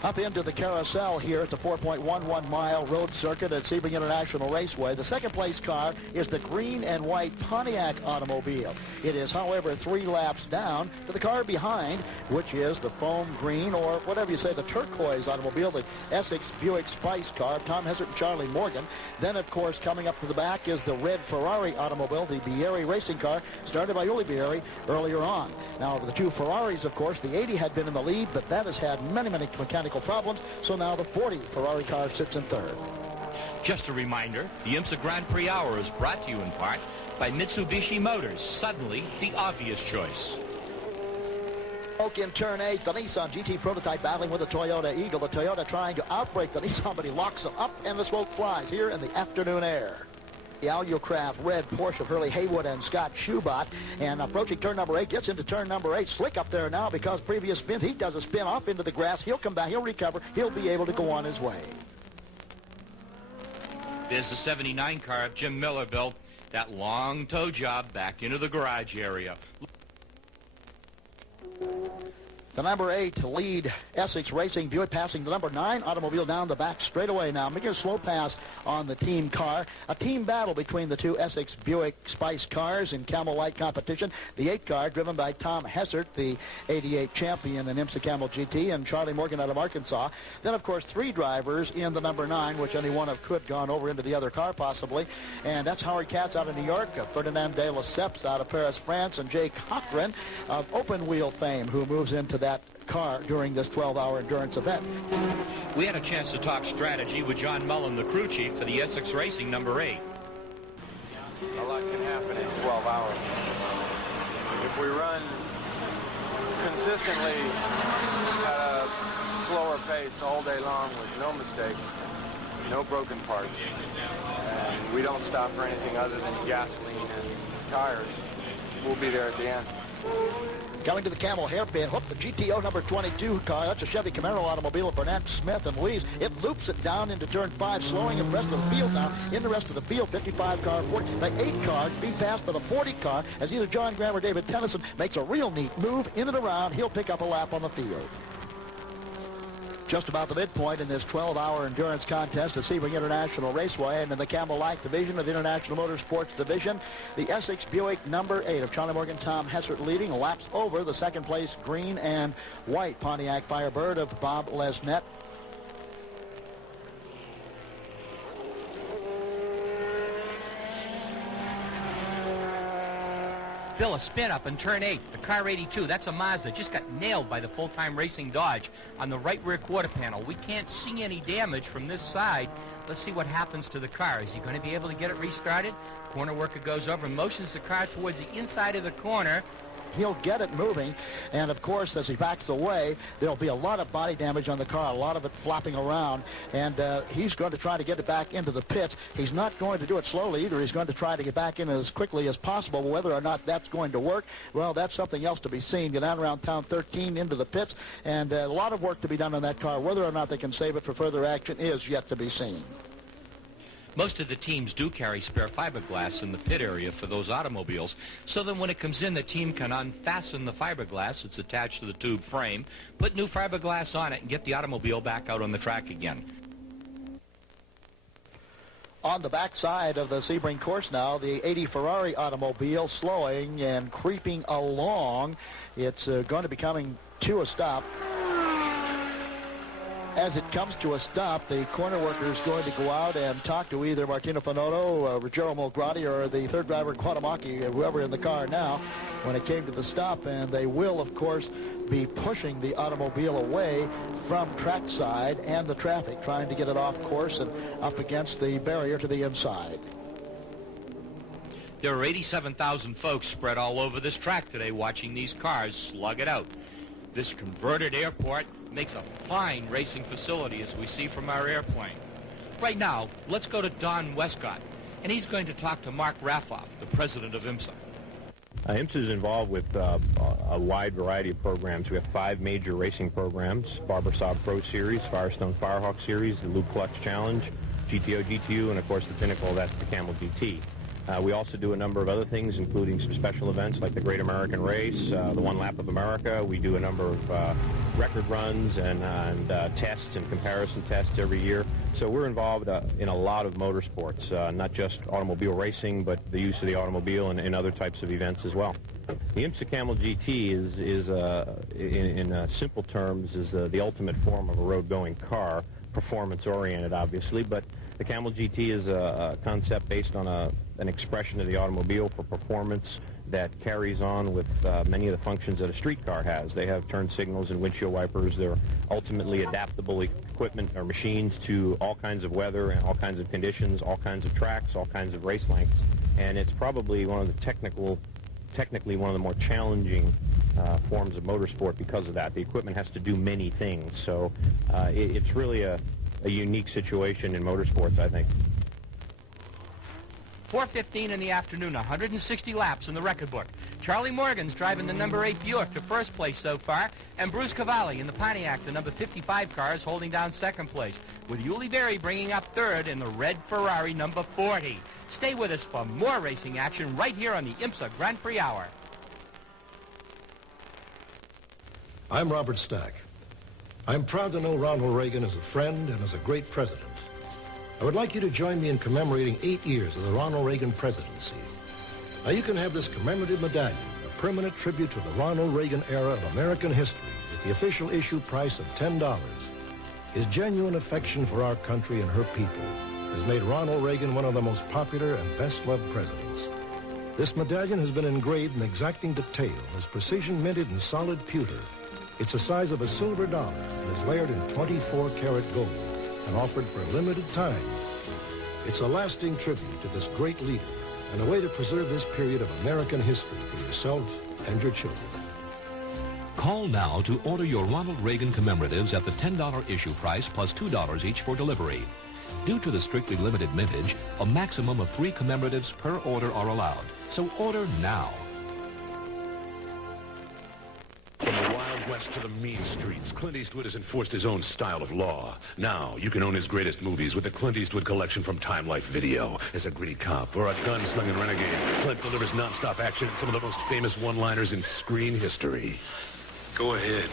Up into the carousel here at the 4.11 mile road circuit at Sebring International Raceway. The second place car is the green and white Pontiac automobile. It is, however, 3 laps down to the car behind, which is the foam green, or whatever you say, the turquoise automobile, the Essex Buick Spice car, Tom Hessert and Charlie Morgan. Then, of course, coming up to the back is the red Ferrari automobile, the Bieri racing car, started by Olivieri earlier on. Now, the 2 Ferraris, of course, the 80 had been in the lead, but that has had many mechanical problems, so now the 40 Ferrari car sits in third. Just a reminder, the IMSA Grand Prix Hour is brought to you in part by Mitsubishi Motors, suddenly the obvious choice. In turn 8, the Nissan GT prototype battling with the Toyota Eagle. The Toyota trying to outbrake the Nissan, but he locks them up, and the smoke flies here in the afternoon air. The Alucraft red Porsche of Hurley Haywood and Scott Schubot, and approaching turn number 8, gets into turn number 8. Slick up there now because previous spins. He does a spin off into the grass. He'll come back. He'll recover. He'll be able to go on his way. There's the 79 car of Jim Miller built. That long tow job back into the garage area. The number 8 lead Essex Racing Buick passing the number 9 automobile down the back straightaway now, making a slow pass on the team car. A team battle between the 2 Essex Buick Spice cars in Camel Light competition. The 8 car driven by Tom Hessert, the 88 champion in IMSA Camel GT, and Charlie Morgan out of Arkansas. Then, of course, 3 drivers in the number 9, which any one of could gone over into the other car possibly. And that's Howard Katz out of New York, Ferdinand de Lesseps out of Paris, France, and Jay Cochran of open wheel fame, who moves into that car during this 12-hour endurance event. We had a chance to talk strategy with John Mullen, the crew chief for the Essex Racing number 8. A lot can happen in 12 hours. If we run consistently at a slower pace all day long with no mistakes, no broken parts, and we don't stop for anything other than gasoline and tires, we'll be there at the end. Coming to the Camel hairpin, hook the GTO number 22 car. That's a Chevy Camaro automobile of Burnett, Smith, and Louise. It loops it down into turn 5, slowing the rest of the field now. In the rest of the field, 55 car, 40. The 8 car being passed by the 40 car as either John Graham or David Tennyson makes a real neat move in and around. He'll pick up a lap on the field. Just about the midpoint in this 12-hour endurance contest at Sebring International Raceway, and in the Camel Light division of the International Motorsports Division, the Essex Buick number 8 of Charlie Morgan, Tom Hessert leading, laps over the second place green and white Pontiac Firebird of Bob Lesnett. Bill, a spin up in turn 8. The car 82, that's a Mazda, just got nailed by the full-time racing Dodge on the right rear quarter panel. We can't see any damage from this side. Let's see what happens to the car. Is he going to be able to get it restarted? Corner worker goes over and motions the car towards the inside of the corner. He'll get it moving, and of course, as he backs away, there'll be a lot of body damage on the car, a lot of it flopping around, and he's going to try to get it back into the pits. He's not going to do it slowly either. He's going to try to get back in as quickly as possible. Whether or not that's going to work, well, that's something else to be seen. Get down around town 13 into the pits, and a lot of work to be done on that car. Whether or not they can save it for further action is yet to be seen. Most of the teams do carry spare fiberglass in the pit area for those automobiles, so that when it comes in, the team can unfasten the fiberglass. It's attached to the tube frame, put new fiberglass on it, and get the automobile back out on the track again. On the backside of the Sebring course now, the 80 Ferrari automobile slowing and creeping along. It's going to be coming to a stop. As it comes to a stop, the corner worker is going to go out and talk to either Martino Finotto, Ruggiero Mulgrati, or the third driver, Guatemaki, whoever in the car now, when it came to the stop. And they will, of course, be pushing the automobile away from trackside and the traffic, trying to get it off course and up against the barrier to the inside. There are 87,000 folks spread all over this track today watching these cars slug it out. This converted airport makes a fine racing facility, as we see from our airplane. Right now, let's go to Don Westcott, and he's going to talk to Mark Raffoff, the president of IMSA. IMSA is involved with a wide variety of programs. We have 5 major racing programs: Barber Saab Pro Series, Firestone Firehawk Series, the Loop Clutch Challenge, GTO GTU, and of course the pinnacle, that's the Camel GT. We also do a number of other things, including some special events like the Great American Race, the One Lap of America. We do a number of record runs and tests and comparison tests every year. So we're involved in a lot of motorsports, not just automobile racing, but the use of the automobile and in other types of events as well. The IMSA Camel GT is in simple terms, is the ultimate form of a road-going car, performance-oriented, obviously, but the Camel GT is a concept based on an expression of the automobile for performance that carries on with many of the functions that a street car has. They have turn signals and windshield wipers. They're ultimately adaptable equipment or machines to all kinds of weather and all kinds of conditions, all kinds of tracks, all kinds of race lengths. And it's probably one of the technically one of the more challenging forms of motorsport because of that. The equipment has to do many things. So it's really a unique situation in motorsports, I think. 4:15 in the afternoon, 160 laps in the record book. Charlie Morgan's driving the number 8 Buick to first place so far, and Bruce Cavalli in the Pontiac, the number 55 car, is holding down second place, with Yuli Berry bringing up third in the red Ferrari number 40. Stay with us for more racing action right here on the IMSA Grand Prix Hour. I'm Robert Stack. I'm proud to know Ronald Reagan as a friend and as a great president. I would like you to join me in commemorating 8 years of the Ronald Reagan presidency. Now you can have this commemorative medallion, a permanent tribute to the Ronald Reagan era of American history, at the official issue price of $10. His genuine affection for our country and her people has made Ronald Reagan one of the most popular and best-loved presidents. This medallion has been engraved in exacting detail, is precision minted in solid pewter. It's the size of a silver dollar and is layered in 24-karat gold and offered for a limited time. It's a lasting tribute to this great leader and a way to preserve this period of American history for yourself and your children. Call now to order your Ronald Reagan commemoratives at the $10 issue price plus $2 each for delivery. Due to the strictly limited mintage, a maximum of 3 commemoratives per order are allowed. So order now. west to the mean streets, Clint Eastwood has enforced his own style of law. Now, you can own his greatest movies with the Clint Eastwood collection from Time Life Video. As a gritty cop or a gun-slinging renegade, Clint delivers non-stop action and some of the most famous one-liners in screen history. Go ahead.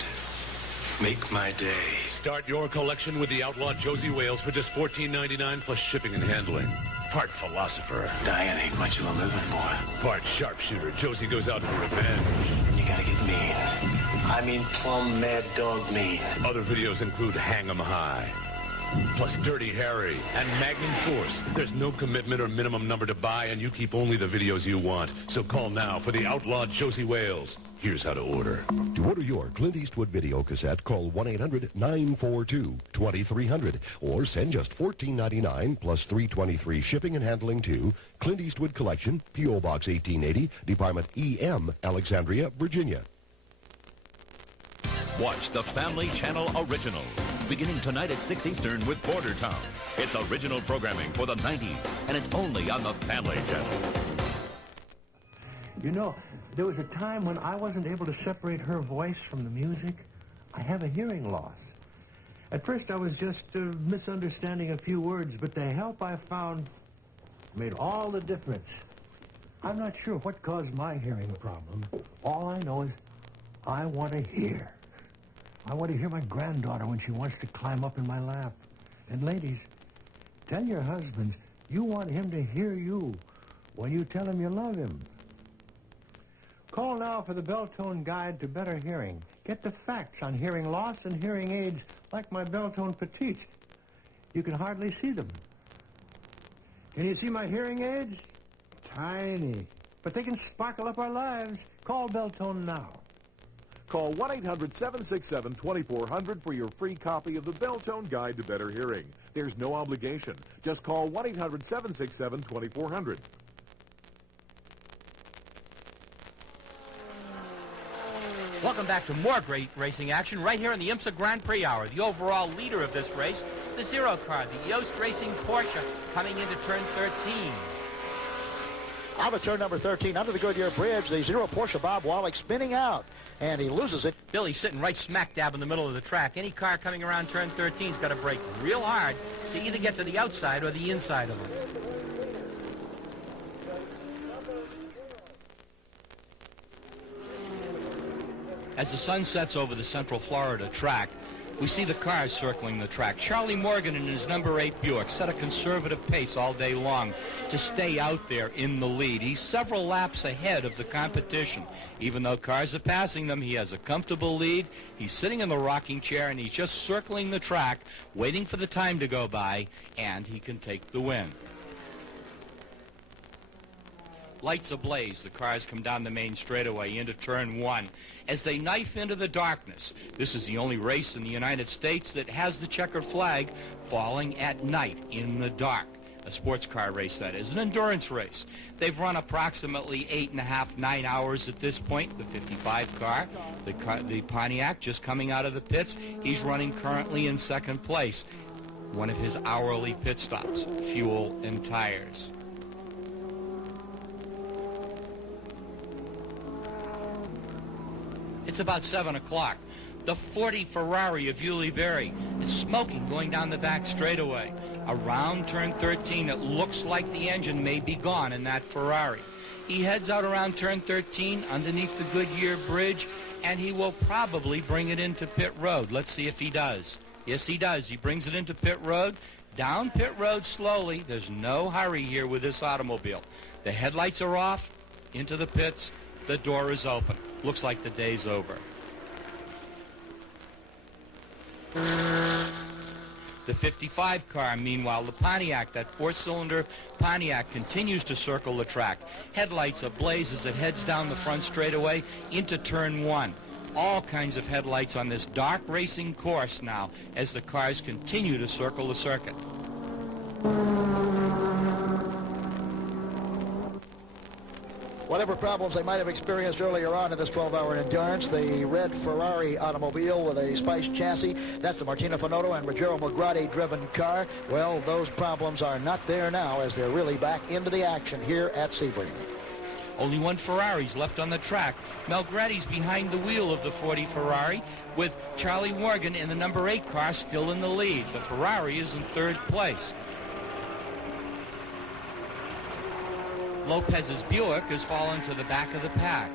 Make my day. Start your collection with the outlaw Josie Wales for just $14.99 plus shipping and handling. Part philosopher. Diane ain't much of a living boy. Part sharpshooter. Josie goes out for revenge. You gotta get mean. I mean plumb mad dog mean. Other videos include Hang 'em High, plus Dirty Harry and Magnum Force. There's no commitment or minimum number to buy, and you keep only the videos you want. So call now for the outlaw Josie Wales. Here's how to order. To order your Clint Eastwood video cassette, call 1-800-942-2300 or send just $14.99 plus $3.23 shipping and handling to Clint Eastwood Collection, P.O. Box 1880, Department E.M., Alexandria, Virginia. Watch the Family Channel Original, beginning tonight at 6 Eastern with Border Town. It's original programming for the 90s, and it's only on the Family Channel. You know, there was a time when I wasn't able to separate her voice from the music. I have a hearing loss. At first, I was just misunderstanding a few words, but the help I found made all the difference. I'm not sure what caused my hearing problem. All I know is I want to hear. I want to hear my granddaughter when she wants to climb up in my lap. And ladies, tell your husbands you want him to hear you when you tell him you love him. Call now for the Bell-Tone Guide to Better Hearing. Get the facts on hearing loss and hearing aids like my Bell-Tone Petite. You can hardly see them. Can you see my hearing aids? Tiny. But they can sparkle up our lives. Call Bell-Tone now. Call 1-800-767-2400 for your free copy of the Bell-Tone Guide to Better Hearing. There's no obligation. Just call 1-800-767-2400. Welcome back to more great racing action right here in the IMSA Grand Prix Hour. The overall leader of this race, the Zero car, the Yost Racing Porsche, coming into turn 13. Out of turn number 13, under the Goodyear Bridge, the Zero Porsche Bob Wallach spinning out, and he loses it. Billy's sitting right smack dab in the middle of the track. Any car coming around turn 13's got to brake real hard to either get to the outside or the inside of him. As the sun sets over the Central Florida track, we see the cars circling the track. Charlie Morgan in his number 8 Buick set a conservative pace all day long to stay out there in the lead. He's several laps ahead of the competition. Even though cars are passing them, he has a comfortable lead. He's sitting in the rocking chair, and he's just circling the track, waiting for the time to go by, and he can take the win. Lights ablaze, the cars come down the main straightaway into turn 1 as they knife into the darkness. This is the only race in the United States that has the checkered flag falling at night in the dark. A sports car race, that is, an endurance race. They've run approximately 8.5, 9 hours at this point. The 55 car, the Pontiac, just coming out of the pits. He's running currently in second place. One of his hourly pit stops, fuel and tires. It's about 7 o'clock. The 40 Ferrari of Yuli Berry is smoking going down the back straightaway. Around turn 13, it looks like the engine may be gone in that Ferrari. He heads out around turn 13 underneath the Goodyear Bridge, and he will probably bring it into pit road. Let's see if he does. Yes, he does. He brings it into pit road. Down pit road slowly. There's no hurry here with this automobile. The headlights are off. Into the pits. The door is open. Looks like the day's over. The 55 car, meanwhile, the Pontiac, that four-cylinder Pontiac, continues to circle the track. Headlights ablaze as it heads down the front straightaway into turn 1. All kinds of headlights on this dark racing course now as the cars continue to circle the circuit. Whatever problems they might have experienced earlier on in this 12-hour endurance, the red Ferrari automobile with a spiced chassis, that's the Martino Finotto and Ruggero Magrati-driven car. Well, those problems are not there now as they're really back into the action here at Sebring. Only one Ferrari's left on the track. Melgretti's behind the wheel of the 40 Ferrari, with Charlie Morgan in the number 8 car still in the lead. The Ferrari is in third place. Lopez's Buick has fallen to the back of the pack.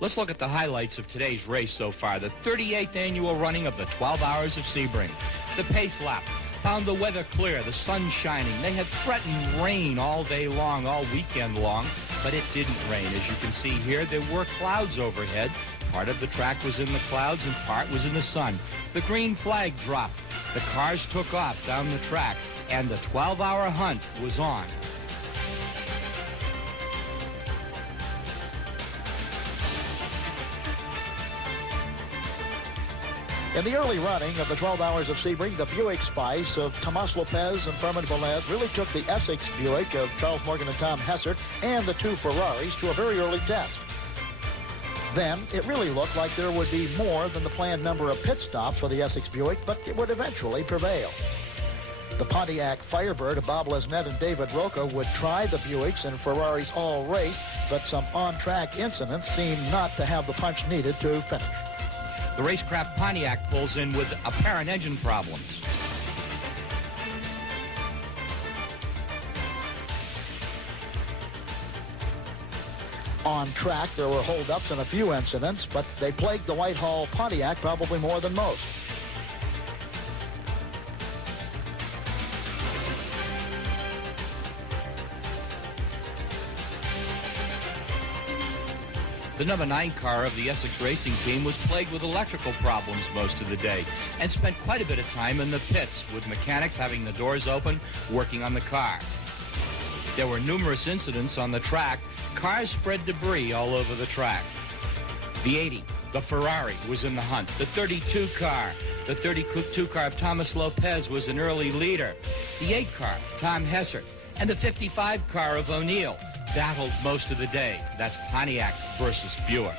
Let's look at the highlights of today's race so far. The 38th annual running of the 12 Hours of Sebring. The pace lap found the weather clear, the sun shining. They had threatened rain all day long, all weekend long, but it didn't rain. As you can see here, there were clouds overhead. Part of the track was in the clouds and part was in the sun. The green flag dropped. The cars took off down the track, and the 12-hour hunt was on. In the early running of the 12 Hours of Sebring, the Buick Spice of Tomas Lopez and Fermin Velez really took the Essex Buick of Charles Morgan and Tom Hessert and the two Ferraris to a very early test. Then, it really looked like there would be more than the planned number of pit stops for the Essex Buick, but it would eventually prevail. The Pontiac Firebird of Bob Lesnett and David Roca would try the Buicks and Ferraris all race, but some on-track incidents seemed not to have the punch needed to finish. The racecraft Pontiac pulls in with apparent engine problems. On track, there were holdups and a few incidents, but they plagued the Whitehall Pontiac probably more than most. The number 9 car of the Essex racing team was plagued with electrical problems most of the day and spent quite a bit of time in the pits, with mechanics having the doors open, working on the car. There were numerous incidents on the track. Cars spread debris all over the track. The 80, the Ferrari, was in the hunt. The 32 car, the 32 car of Thomas Lopez was an early leader. The 8 car, Tom Hessert, and the 55 car of O'Neill battled most of the day. That's Pontiac versus Buick.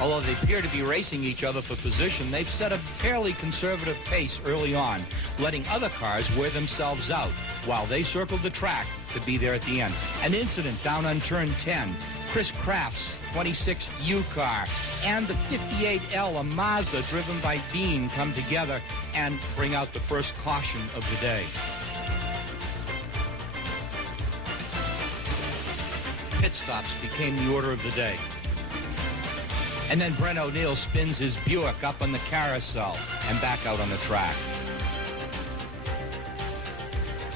Although they appear to be racing each other for position, they've set a fairly conservative pace early on, letting other cars wear themselves out while they circled the track to be there at the end. An incident down on turn 10. Chris Kraft's 26U car and the 58L, a Mazda driven by Bean, come together and bring out the first caution of the day. Pit stops became the order of the day. And then Brent O'Neill spins his Buick up on the carousel and back out on the track.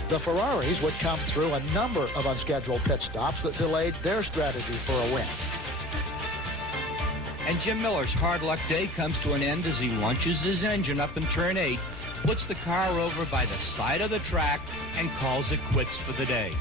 The Ferraris would come through a number of unscheduled pit stops that delayed their strategy for a win. And Jim Miller's hard luck day comes to an end as he launches his engine up in turn 8, puts the car over by the side of the track, and calls it quits for the day.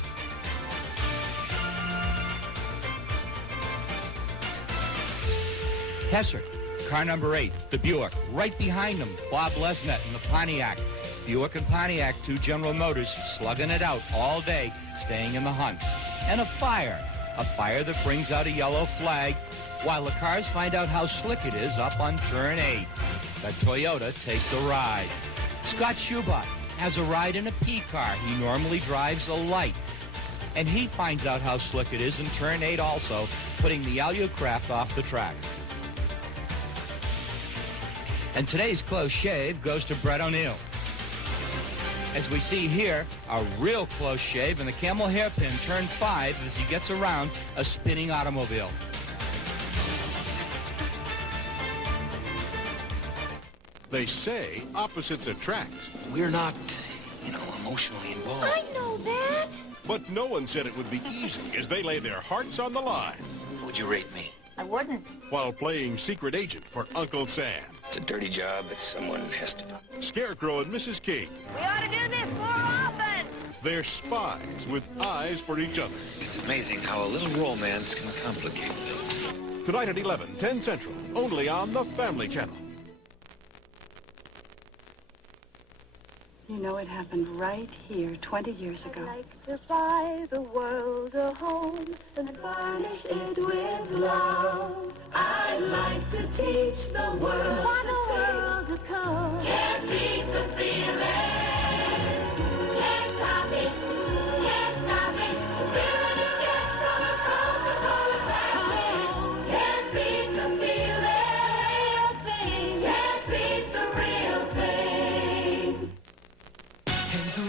Hessert, car number 8, the Buick. Right behind him, Bob Lesnett in the Pontiac. Buick and Pontiac, two General Motors, slugging it out all day, staying in the hunt. And a fire that brings out a yellow flag, while the cars find out how slick it is up on turn 8. The Toyota takes a ride. Scott Schubert has a ride in a P car. He normally drives a light. And he finds out how slick it is in turn 8 also, putting the Alucraft off the track. And today's close shave goes to Brett O'Neill. As we see here, a real close shave in the Camel hairpin, turn 5, as he gets around a spinning automobile. They say opposites attract. We're not, emotionally involved. I know that. But no one said it would be easy as they lay their hearts on the line. Would you rate me? I wouldn't. While playing secret agent for Uncle Sam. It's a dirty job, but someone has to do. Scarecrow and Mrs. King. We ought to do this more often. They're spies with eyes for each other. It's amazing how a little romance can complicate things. Tonight at 11, 10 Central, only on the Family Channel. You know, it happened right here 20 years ago. I'd like to buy the world a home and furnish it with love. I'd like to teach the world to sing. Can't beat the feeling.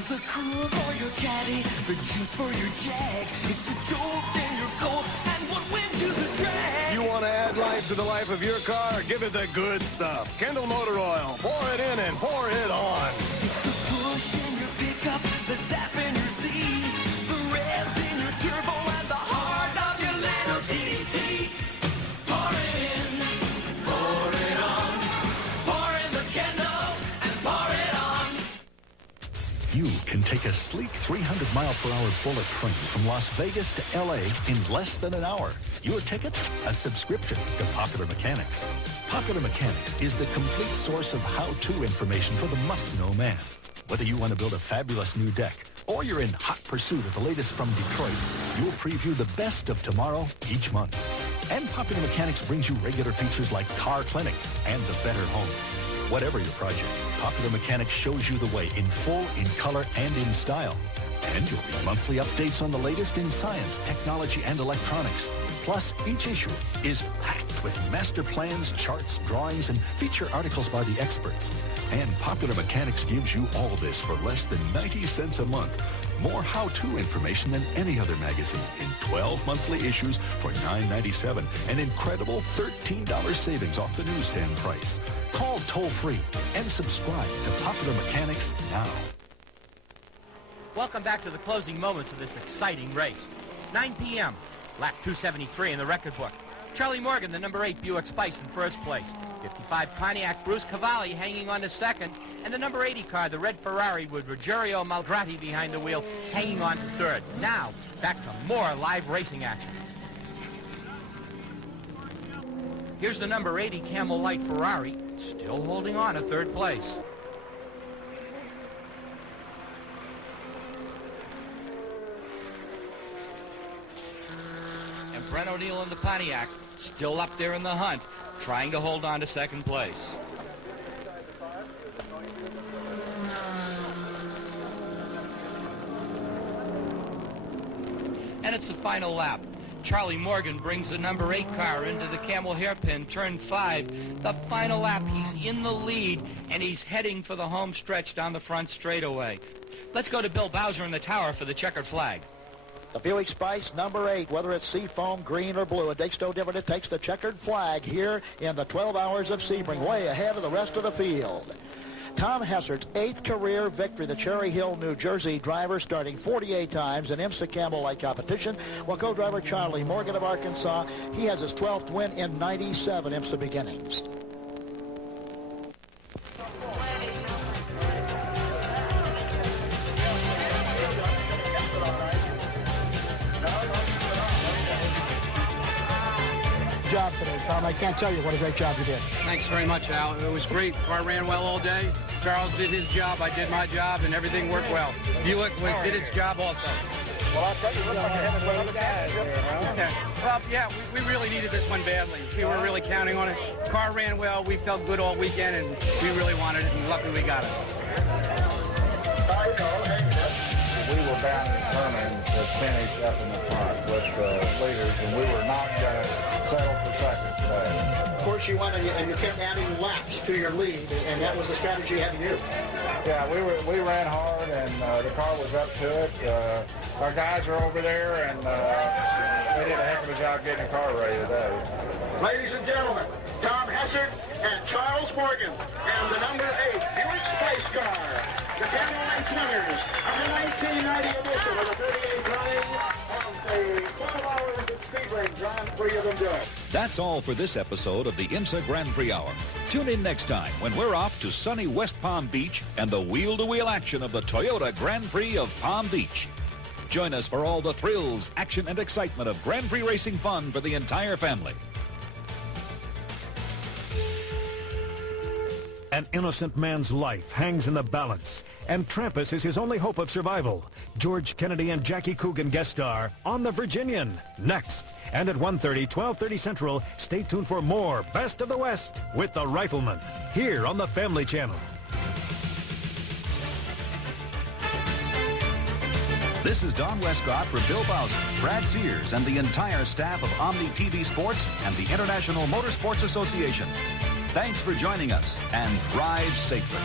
Who's the cool for your caddy, the juice for your jag? It's the jolt in your coat, and what wins you the drag? You want to add life to the life of your car? Give it the good stuff. Kendall Motor Oil. Pour it in and pour it on. It's the push in your pickup, the zap in your Z, the revs in your turbo, and the heart of your little GT. Pour it in, pour it on, pour in the Kendall, and pour it on. You can take a sleek 300-mile-per-hour bullet train from Las Vegas to L.A. in less than an hour. Your ticket? A subscription to Popular Mechanics. Popular Mechanics is the complete source of how-to information for the must-know man. Whether you want to build a fabulous new deck or you're in hot pursuit of the latest from Detroit, you'll preview the best of tomorrow each month. And Popular Mechanics brings you regular features like Car Clinic and The Better Home. Whatever your project, Popular Mechanics shows you the way in full, in color, and in style. And you'll read monthly updates on the latest in science, technology, and electronics. Plus, each issue is packed with master plans, charts, drawings, and feature articles by the experts. And Popular Mechanics gives you all this for less than 90 cents a month. More how-to information than any other magazine in 12 monthly issues for $9.97. An incredible $13 savings off the newsstand price. Call toll-free and subscribe to Popular Mechanics now. Welcome back to the closing moments of this exciting race. 9 p.m., lap 273 in the record book. Charlie Morgan, the number 8 Buick Spice in first place. 55 Pontiac Bruce Cavalli hanging on to second. And the number 80 car, the red Ferrari with Ruggiero Malgrati behind the wheel, hanging on to third. Now, back to more live racing action. Here's the number 80 Camel Light Ferrari, still holding on to third place. And Brent O'Neill in the Pontiac, still up there in the hunt, trying to hold on to second place. And it's the final lap. Charlie Morgan brings the number 8 car into the Camel hairpin, turn 5. The final lap, he's in the lead, and he's heading for the home stretch down the front straightaway. Let's go to Bill Bowser in the tower for the checkered flag. The Buick Spice, number 8, whether it's seafoam, green, or blue, it makes no difference. It takes the checkered flag here in the 12 Hours of Sebring, way ahead of the rest of the field. Tom Hessert's 8th career victory, the Cherry Hill, New Jersey driver, starting 48 times in IMSA Camel Light competition, while co-driver Charlie Morgan of Arkansas, he has his 12th win in 97 IMSA beginnings. Job today, Tom. I can't tell you what a great job you did. Thanks very much, Al. It was great. Car ran well all day. Charles did his job, I did my job, and everything worked well. Buick did its job also. Well, I'll tell you, look like you have one other guy there, huh? Okay. Well, yeah, we really needed this one badly. We were really counting on it. Car ran well. We felt good all weekend, and we really wanted it, and luckily we got it. We were bound and determined to finish up in the front with the leaders, and we were not going to settle for second today. Of course, you went and you kept adding laps to your lead, and that was the strategy you had to do. Yeah, we ran hard, and the car was up to it. Our guys are over there, and they did a heck of a job getting the car ready today. Ladies and gentlemen, Tom Hessert and Charles Morgan, and the number 8 Buick Spice car, the Camel Light winners of the 1990 edition of the 38 running of the 12 Hours of Sebring Grand Prix of Endurance. That's all for this episode of the IMSA Grand Prix Hour. Tune in next time when we're off to sunny West Palm Beach and the wheel-to-wheel action of the Toyota Grand Prix of Palm Beach. Join us for all the thrills, action, and excitement of Grand Prix racing fun for the entire family. An innocent man's life hangs in the balance, and Trampus is his only hope of survival. George Kennedy and Jackie Coogan guest star on The Virginian next. And at 1:30, 12:30 Central, stay tuned for more Best of the West with the Rifleman here on the Family Channel. This is Don Westcott for Bill Bowser, Brad Sears, and the entire staff of Omni TV Sports and the International Motorsports Association. Thanks for joining us, and drive safely.